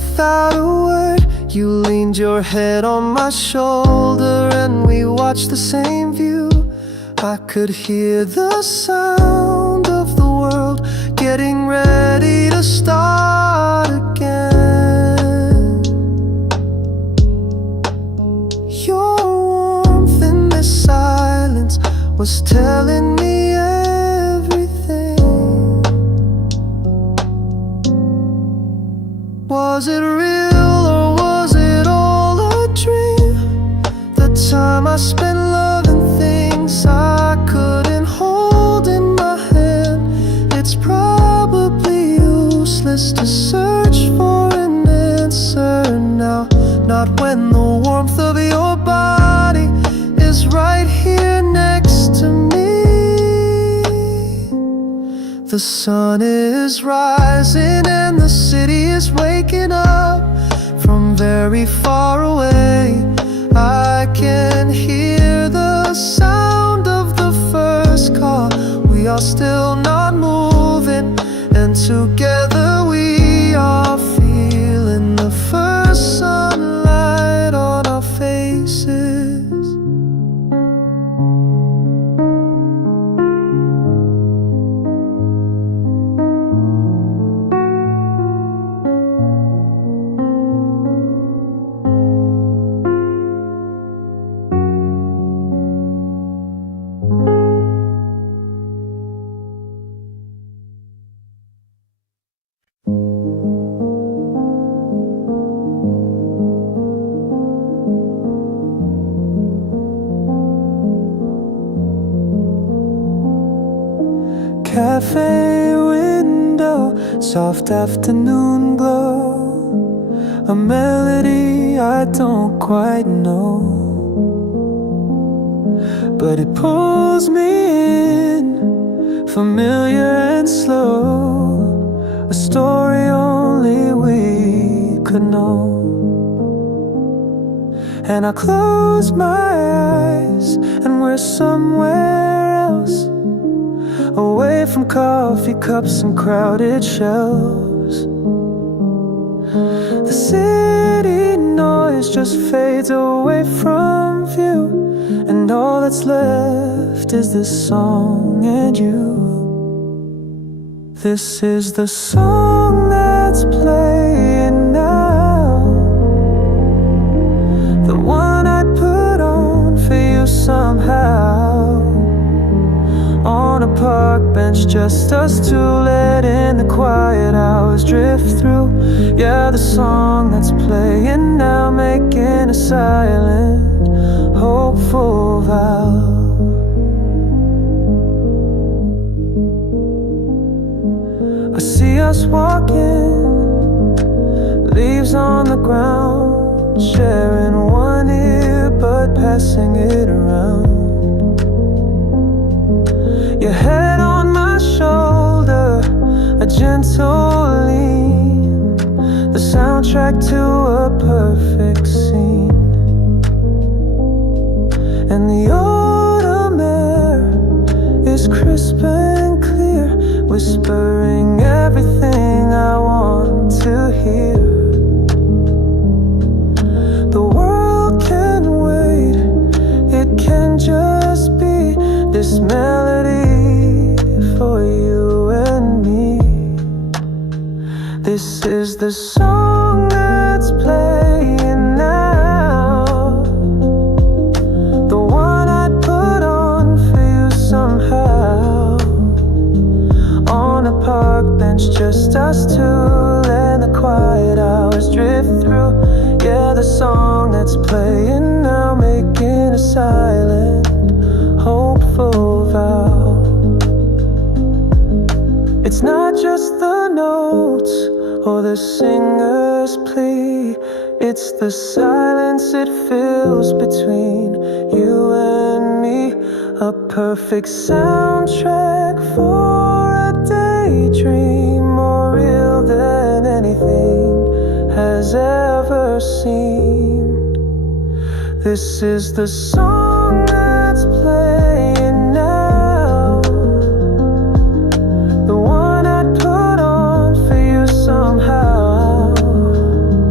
without a word. You leaned your head on my shoulder and we watched the same view. I could hear the sound of the world getting ready to start again. Your warmth in this silence was telling me everything. Was it real or was it all a dream? The time I spent loving things I couldn't hold in my hand. It's probably useless to search for an answer now. Not when the warmth of your body is right here next to me. The sun is rising and the city is waking up from very far away. I can hear the sound of the first car. We are still not moving, and together we are feeling the first sunlight on our faces. Cafe window, soft afternoon glow, a melody I don't quite know, but it pulls me in, familiar and slow, a story only we could know. And I close my eyes and we're somewhere else, away from coffee cups and crowded shelves. The city noise just fades away from view, and all that's left is this song and you. This is the song that's playing now, the one I'd put on for you somehow. On a park bench, just us two, letting the quiet hours drift through. Yeah, the song that's playing now, making a silent, hopeful vow. I see us walking, leaves on the ground, sharing one earbud, passing it around. Your head on my shoulder, a gentle lean, the soundtrack to a perfect scene. And the autumn air is crisp and clear, whispering everything I want to hear. The world can wait, it can just be this melody for you and me. This is the song that's playing now, the one I'd put on for you somehow. On a park bench, just us two, and the quiet hours drift through. Yeah, the song that's playing now, making a silent, hopeful vow. It's not just the notes or the singer's plea, it's the silence it fills between you and me. A perfect soundtrack for a daydream, more real than anything has ever seemed. This is the song that's playing now, the one I'd put on for you somehow.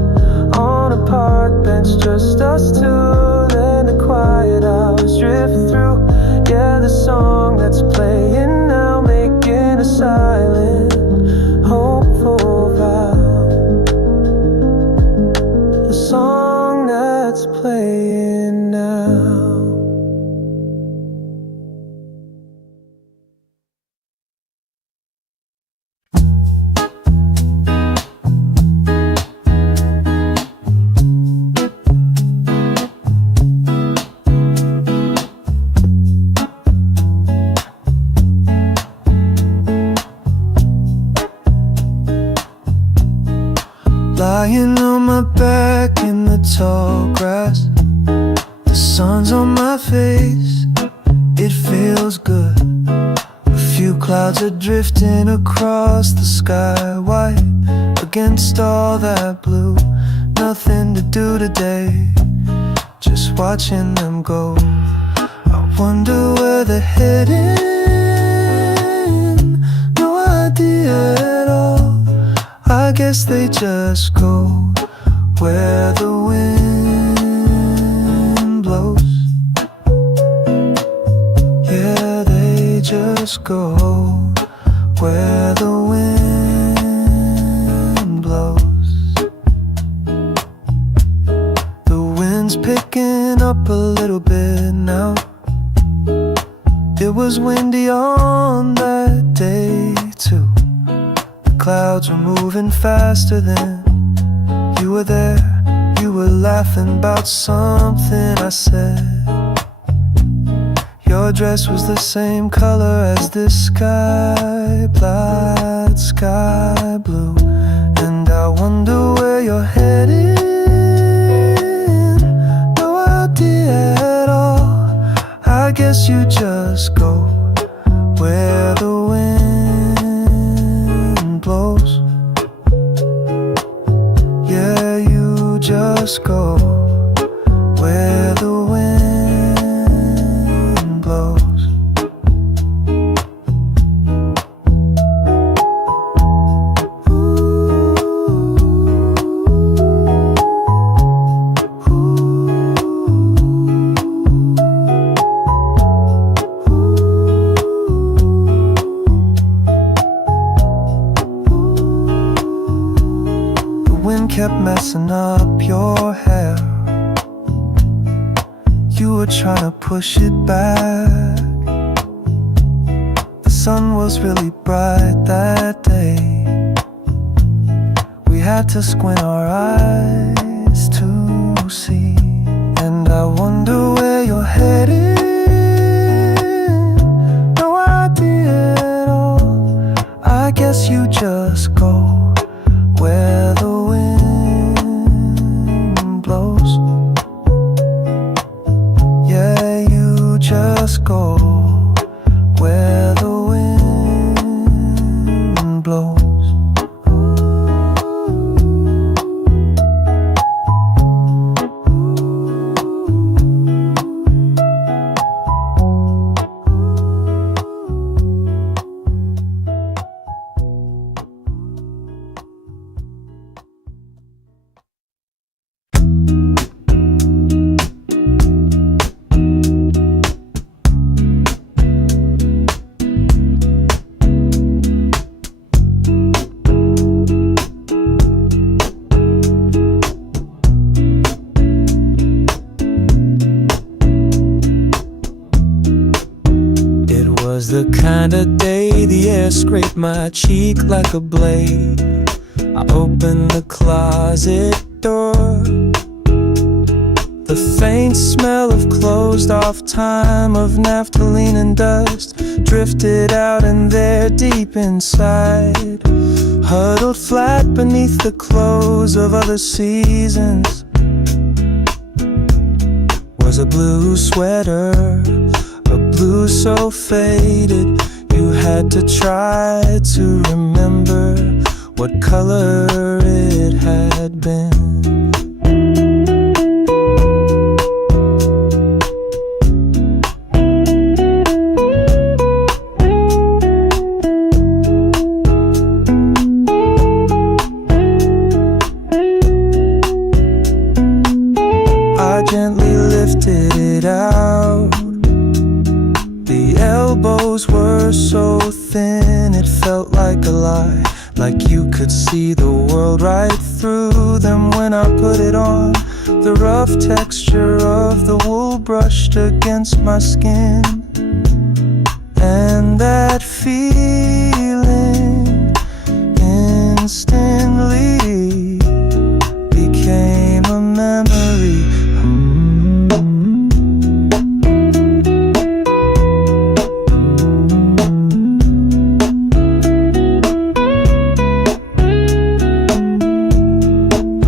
Lying on my back in the tall grass, the sun's on my face, it feels good. A few clouds are drifting across the sky, white against all that blue. Nothing to do today, just watching them go. I wonder where they're heading, no idea at all. I guess they just go where the wind blows. Yeah, they just go where the wind blows. The wind's picking up a little bit now. It was windy on that day too. Clouds were moving faster than you were there. You were laughing about something I said. Your dress was the same color as this sky, black sky blue. And I wonder where you're headed, no idea at all. I guess you just go where the wind blows. Yeah, you just go where the wind blows. Kept messing up your hair. You were trying to push it back. The sun was really bright that day. We had to squint our eyes to see. And I wonder where you're headed, no idea at all. I guess you just go where the wind blows. Yeah, you just go where the wind blows. The kind of day the air scraped my cheek like a blade. I opened the closet door. The faint smell of closed off time, of naphthalene and dust, drifted out, and there deep inside, huddled flat beneath the clothes of other seasons, was a blue sweater. A blue so faded, you had to try to remember what color it had been. I gently lifted it out. The elbows were so thin, it felt like a lie, like you could see the world right through them when I put it on. The rough texture of the wool brushed against my skin, and that feeling instantly became a memory.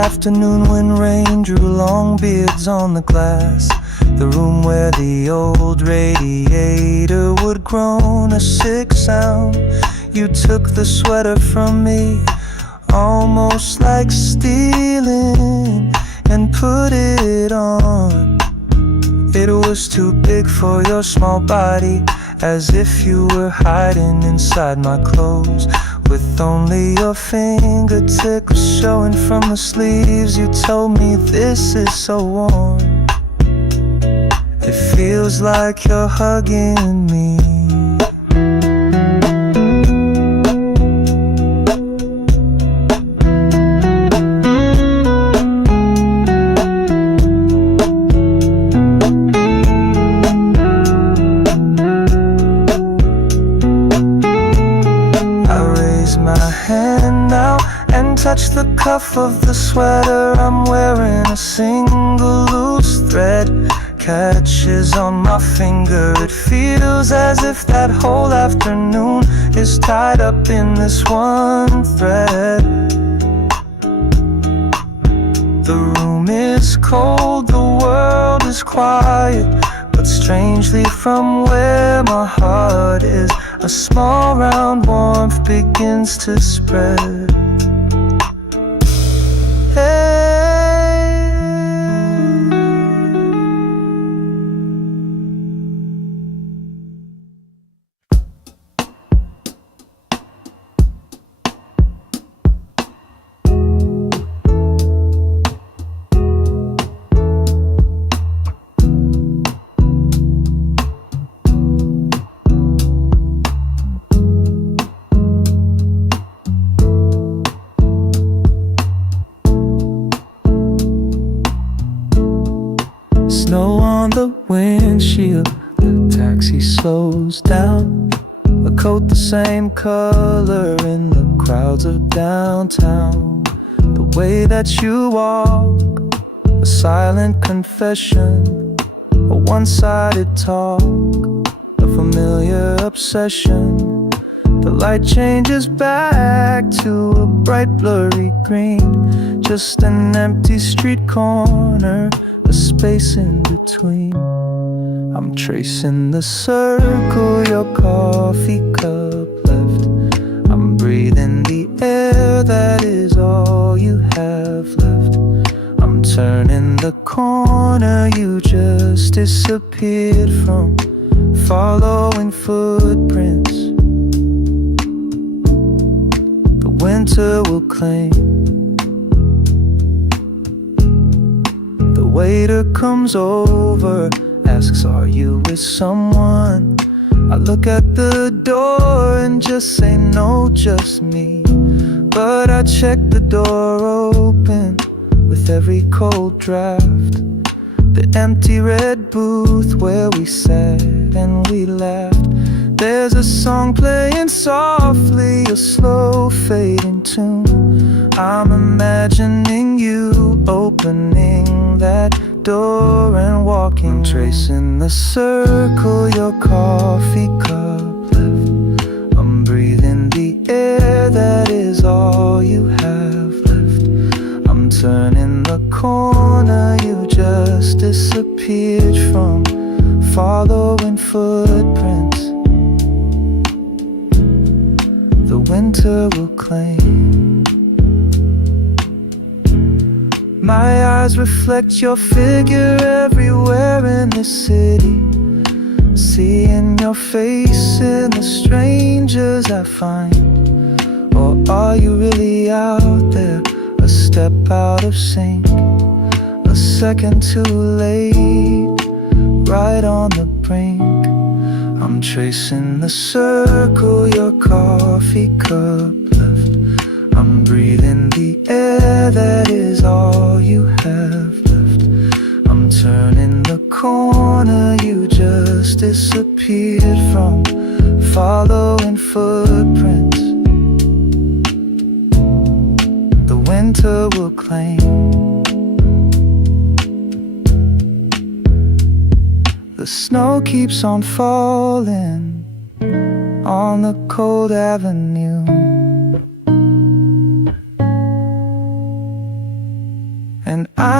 afternoon when rain drew long beards on the glass. The room where the old radiator would groan a sick sound. You took the sweater from me, almost like stealing, and put it on. It was too big for your small body, as if you were hiding inside my clothes, with only your fingertips showing from the sleeves. You told me this is so warm, it feels like you're hugging me. Touch the cuff of the sweater I'm wearing. A single loose thread catches on my finger. It feels as if that whole afternoon is tied up in this one thread. The room is cold, the world is quiet, but strangely from where my heart is, a small round warmth begins to spread. Snow on the windshield, the taxi slows down. A coat the same color in the crowds of downtown. The way that you walk, a silent confession, a one-sided talk, a familiar obsession. The light changes back to a bright blurry green, just an empty street corner, a space in between. I'm tracing the circle your coffee cup left. I'm breathing the air that is all you have left. I'm turning the corner you just disappeared from, following footprints the winter will claim. The waiter comes over, asks, are you with someone? I look at the door and just say no, just me. But I check the door open with every cold draft. The empty red booth where we sat and we laughed. There's a song playing softly, a slow fading tune. I'm imagining you opening that door and walking, tracing the circle your coffee cup left. I'm breathing the air that is all you have left. I'm turning the corner you just disappeared from, following footprints the winter will claim. My eyes reflect your figure everywhere in this city, seeing your face in the strangers I find. Or are you really out there, a step out of sync, a second too late, right on the brink? I'm tracing the circle your coffee cup left. I'm breathing the air that is all you have left. I'm turning the corner you just disappeared from, following footprints the winter will claim. The snow keeps on falling on the cold avenue.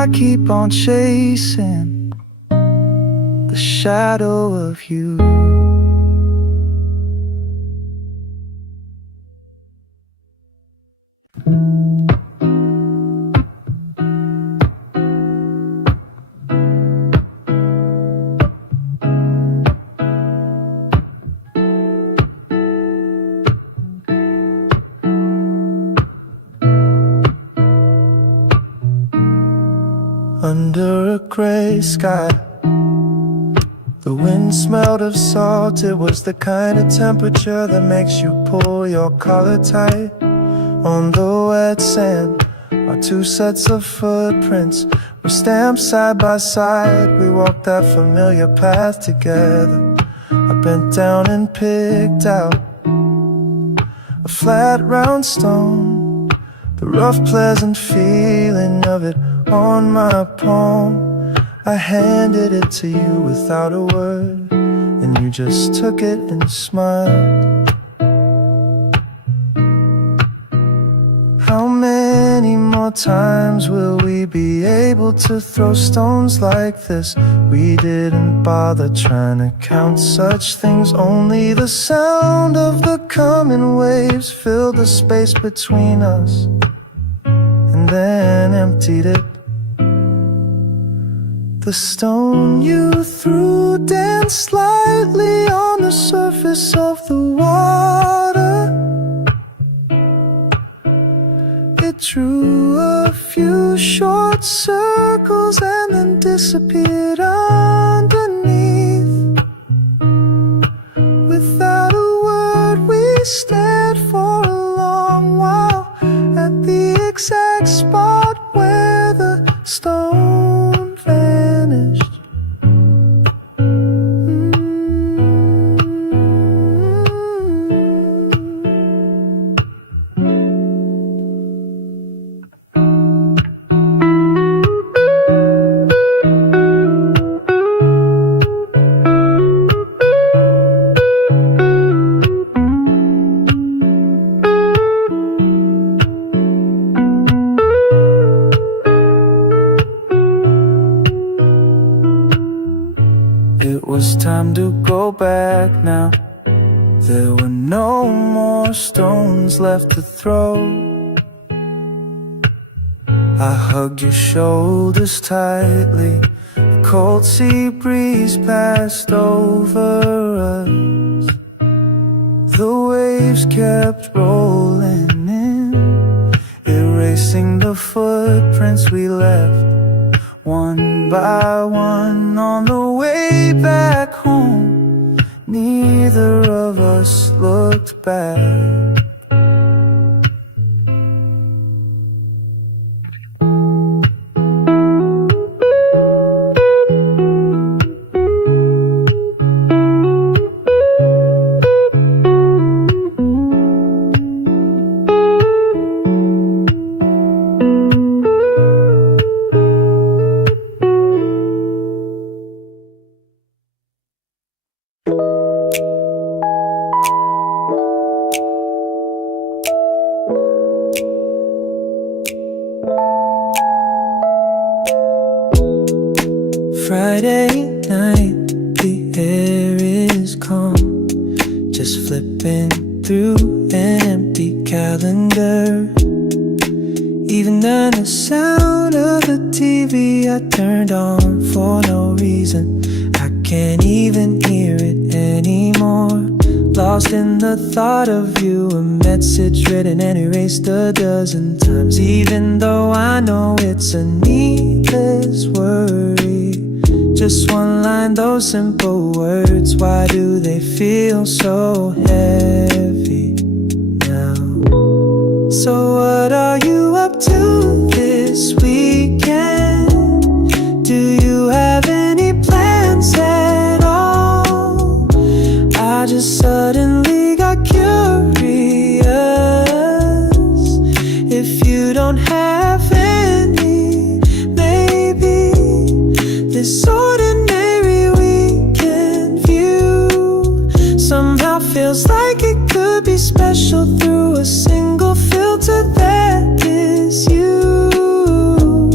I keep on chasing the shadow of you. Under a gray sky, the wind smelled of salt. It was the kind of temperature that makes you pull your collar tight. On the wet sand, our two sets of footprints were stamped side by side. We walked that familiar path together. I bent down and picked out a flat round stone, the rough pleasant feeling of it on my palm. I handed it to you without a word, and you just took it and smiled. How many more times will we be able to throw stones like this? We didn't bother trying to count such things. Only the sound of the coming waves filled the space between us and then emptied it. The stone you threw danced slightly on the surface of the water. It drew a few short circles and then disappeared underneath. Without a word we stared for a long while at the exact spot where the stone vanished. It was time to go back now. There were no more stones left to throw. I hugged your shoulders tightly. The cold sea breeze passed over us. The waves kept rolling in, erasing the footprints we left one by one on the way back home. Neither of us looked back. Friday night, the air is calm. Just flipping through an empty calendar. Even then the sound of the TV I turned on for no reason. I can't even hear it anymore. Lost in the thought of you, a message written and erased a dozen times. Even though I know it's a needless worry. Just one line, those simple words. Why do they feel so heavy now? So what are you up to this weekend? Do you have any plans at all? I just suddenly got curious. If you don't have any, maybe this ordinary weekend view somehow feels like it could be special through a single filter that is you.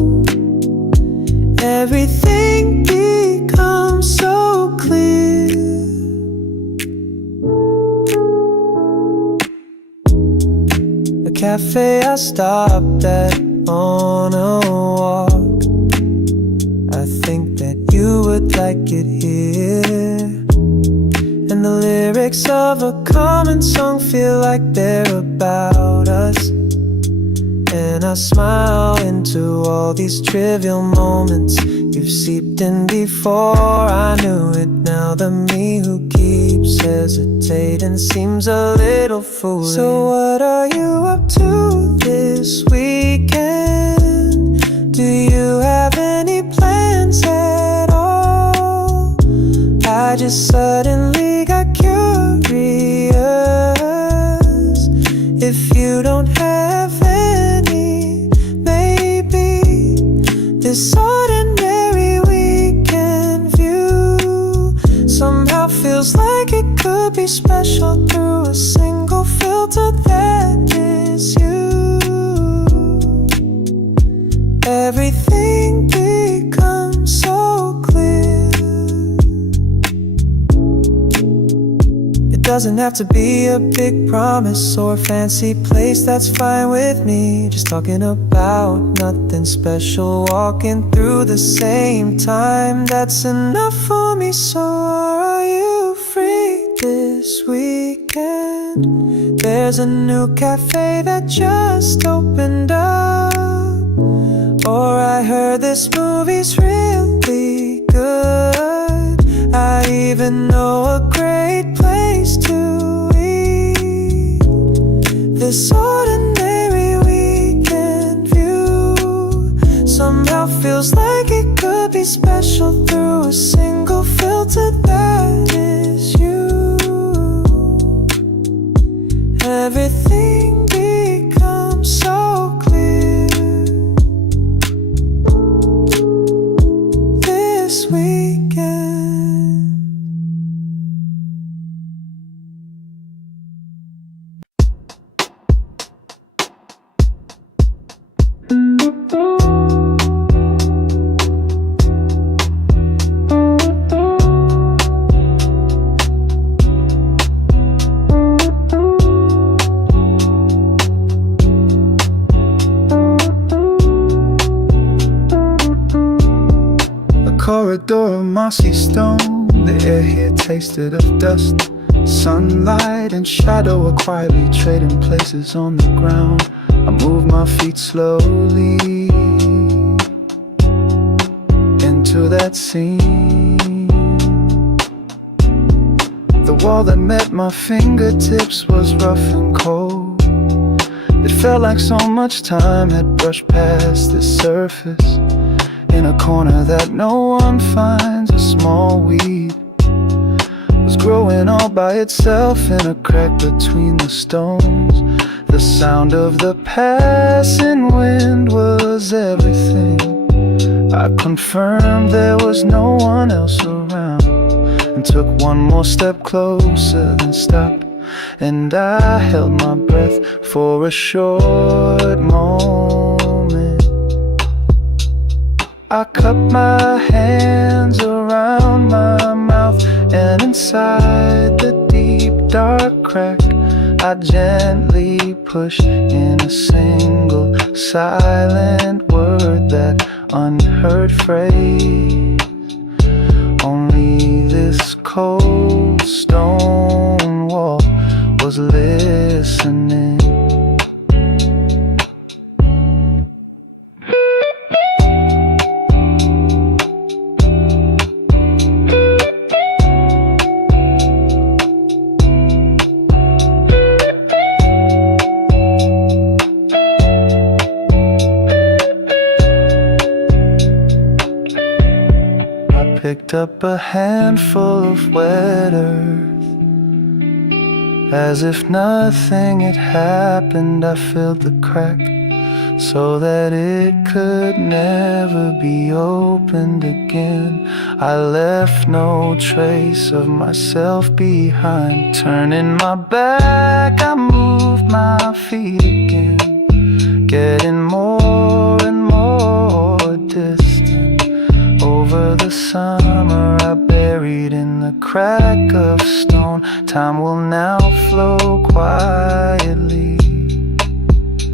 cafe I stopped at on a walk. I think that you would like it here, and the lyrics of a common song feel like they're about us. And I smile into all these trivial moments you've seeped in before I knew it. Now the me who keeps hesitating seems a little foolish. So what are you up to this weekend? Do you have any plans at all? I just suddenly got curious. If you don't have any, maybe this ordinary weekend view somehow feels like it could be special through a single filter that is you. Everything becomes so clear. It doesn't have to be a big promise or a fancy place, that's fine with me. Just talking about nothing special, walking through the same time, that's enough for me. So are you free this weekend? There's a new cafe that just opened up, or I heard this movie's really good. I even know a great place to eat. This ordinary weekend view somehow feels like it could be special through a single filter that is you. Everything becomes so clear this weekend. Corridor of mossy stone, the air here tasted of dust. Sunlight and shadow are quietly trading places on the ground. I move my feet slowly into that scene. The wall that met my fingertips was rough and cold. It felt like so much time had brushed past the surface. In a corner that no one finds, a small weed was growing all by itself in a crack between the stones. The sound of the passing wind was everything. I confirmed there was no one else around, and took one more step closer, then stopped. And I held my breath for a short moment. I cupped my hands around my mouth, and inside the deep dark crack I gently pushed in a single silent word, that unheard phrase. Only this cold stone wall was listening. Picked up a handful of wet earth. As if nothing had happened, I filled the crack so that it could never be opened again. I left no trace of myself behind. Turning my back, I moved my feet again, getting more and more distant. Over the summer I buried in the crack of stone. Time will now flow quietly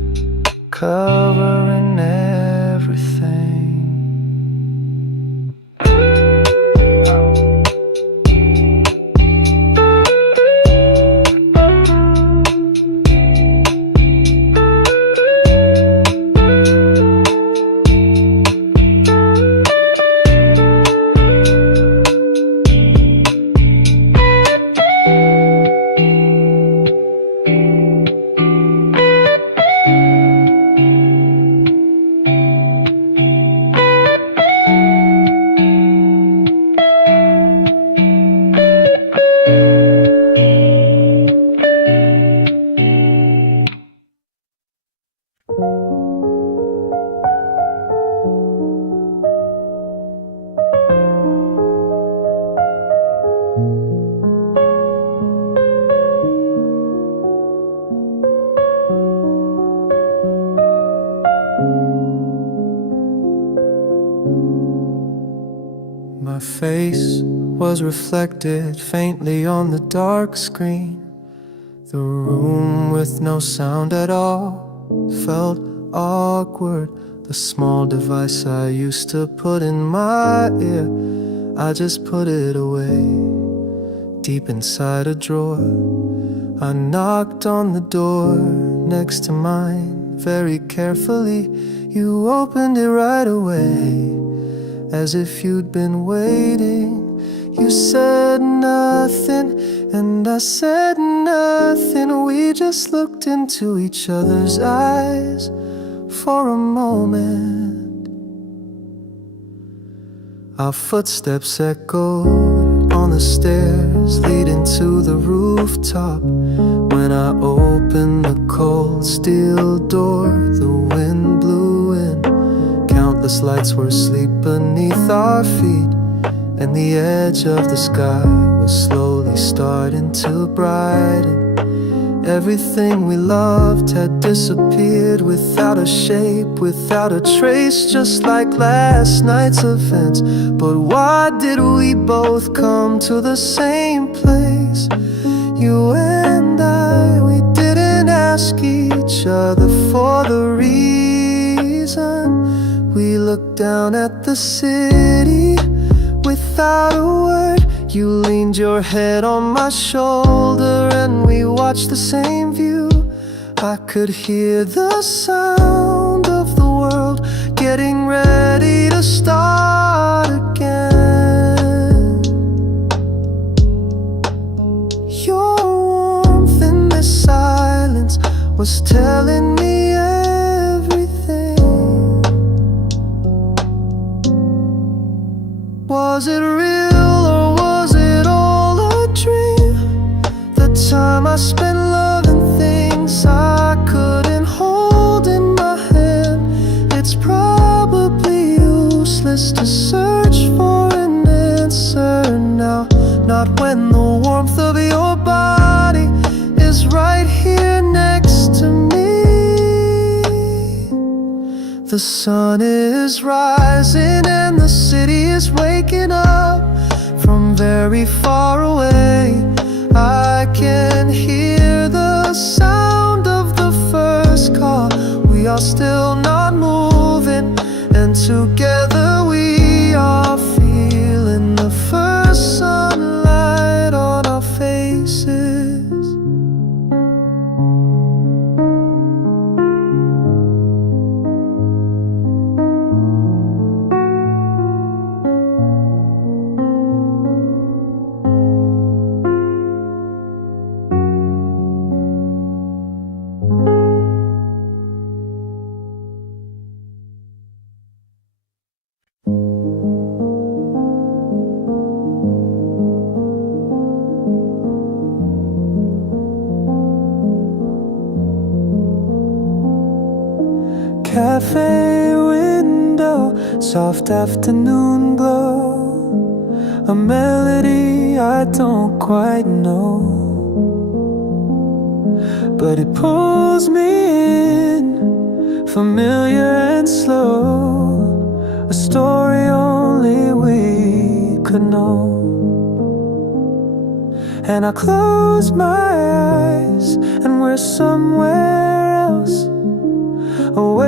covering everything. My face was reflected faintly on the dark screen. The room with no sound at all felt awkward. The small device I used to put in my ear, I just put it away, deep inside a drawer. I knocked on the door next to mine very carefully. You opened it right away, as if you'd been waiting. You said nothing, and I said nothing. We just looked into each other's eyes for a moment. Our footsteps echoed on the stairs leading to the rooftop. When I opened the cold steel door, the wind blew in. Countless lights were asleep beneath our feet, and the edge of the sky was slowly starting to brighten. Everything we loved had disappeared without a shape, without a trace, just like last night's events. But why did we both come to the same place? You and I, we didn't ask each other for the reason. We looked down at the city without a word. You leaned your head on my shoulder and we watched the same view. I could hear the sound of the world getting ready to start again. Your warmth in this silence was telling me everything. Was it real or was it all a dream? The time I spent loving things I couldn't hold in my hand. It's probably useless to search for an answer now. Not when the warmth of your body is right here next to me. The sun is rising and the city is waking up from very far away. I can hear the sound of the first car. We are still not moving, and together we are feeling the first sunlight on our faces. Cafe window, soft afternoon glow, a melody I don't quite know, but it pulls me in, familiar and slow, a story only we could know. And I close my eyes and we're somewhere else, away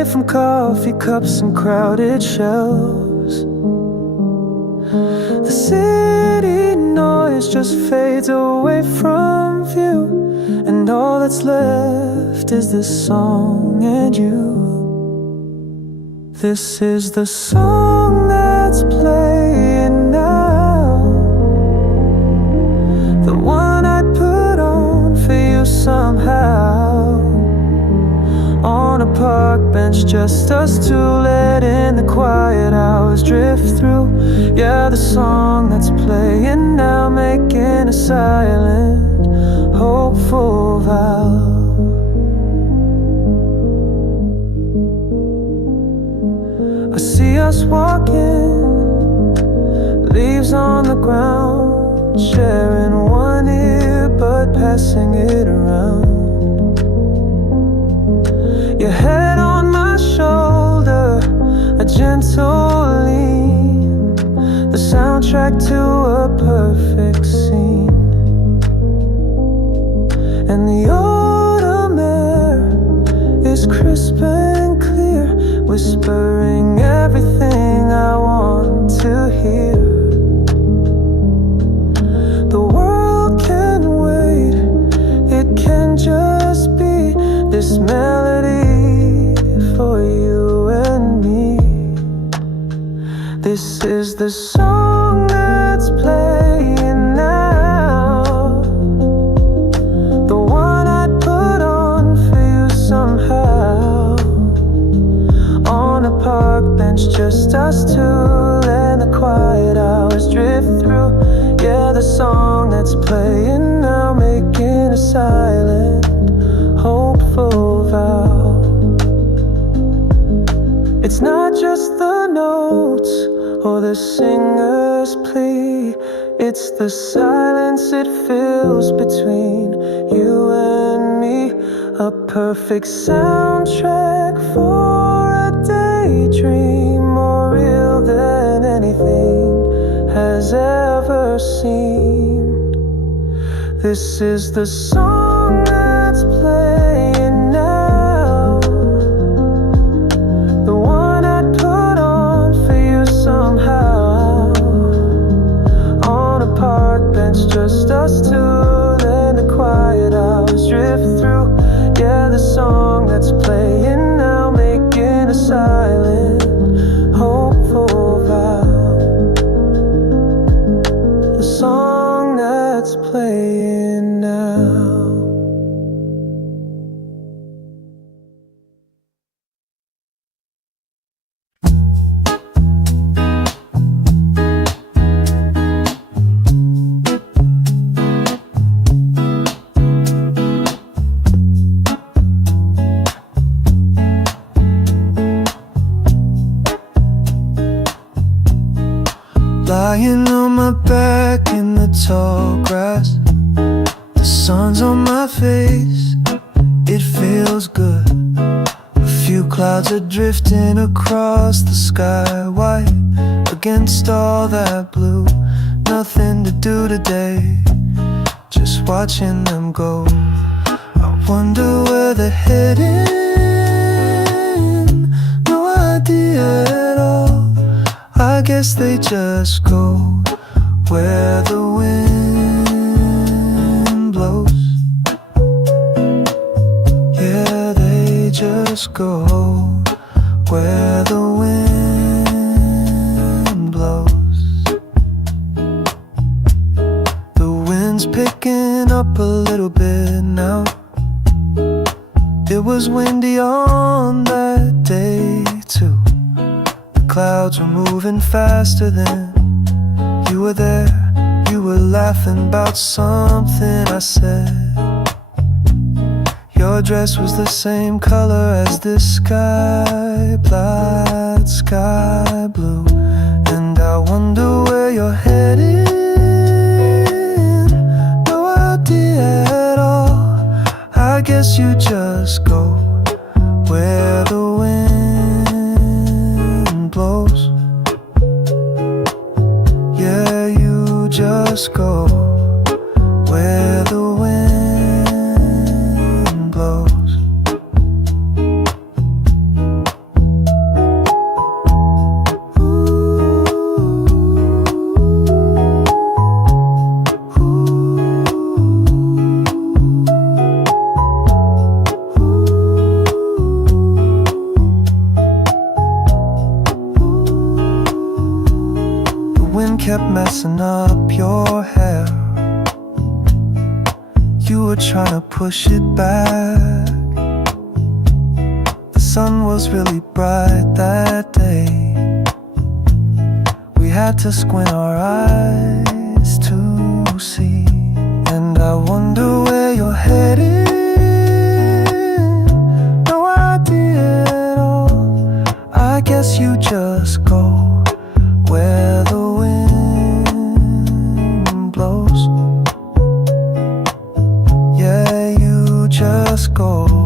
away from coffee cups and crowded shelves. The city noise just fades away from view, and all that's left is this song and you. This is the song that's playing now, the one I put on for you somehow. On a park bench, just us two, letting the quiet hours drift through. Yeah, the song that's playing now, making a silent, hopeful vow. I see us walking, leaves on the ground, sharing one earbud, passing it around. Your head on my shoulder, a gentle lean, the soundtrack to a perfect scene. And the autumn air is crisp and clear, whispering everything I want to hear. The world can wait, it can just be this melody for you and me. This is the song that's playing now, the one I'd put on for you somehow. On a park bench, just us two, let the quiet hours drift through. Yeah, the song that's playing now, making a silent, hopeful vow. It's not just the notes or the singer's plea, it's the silence it fills between you and me. A perfect soundtrack for a daydream, more real than anything has ever seemed. This is the song that's playing now, the one I'd put on for you somehow. On a park bench, just us two, then the quiet hours drift through. Yeah, the song that's playing now, making a silent, hopeful vow. The song that's playing now. Lying on my back in the tall grass, the sun's on my face, it feels good. A few clouds are drifting across the sky, white against all that blue. Nothing to do today, just watching them go. I wonder where they're heading, no idea at all. I guess they just go where the wind blows. Yeah, they just go where the wind blows. The wind's picking up a little bit now. It was windy on that day too. Clouds were moving faster than you were there. You were laughing about something I said. Your dress was the same color as this sky, black sky blue. And I wonder where you're headed, no idea at all. I guess you just go where the wind blows. Yeah, you just go where the wind blows. kept messing up your hair. You were trying to push it back. The sun was really bright that day. We had to squint our eyes to see. And I wonder where you're headed. No idea at all. I guess you just go where the wind blows. Yeah, you just go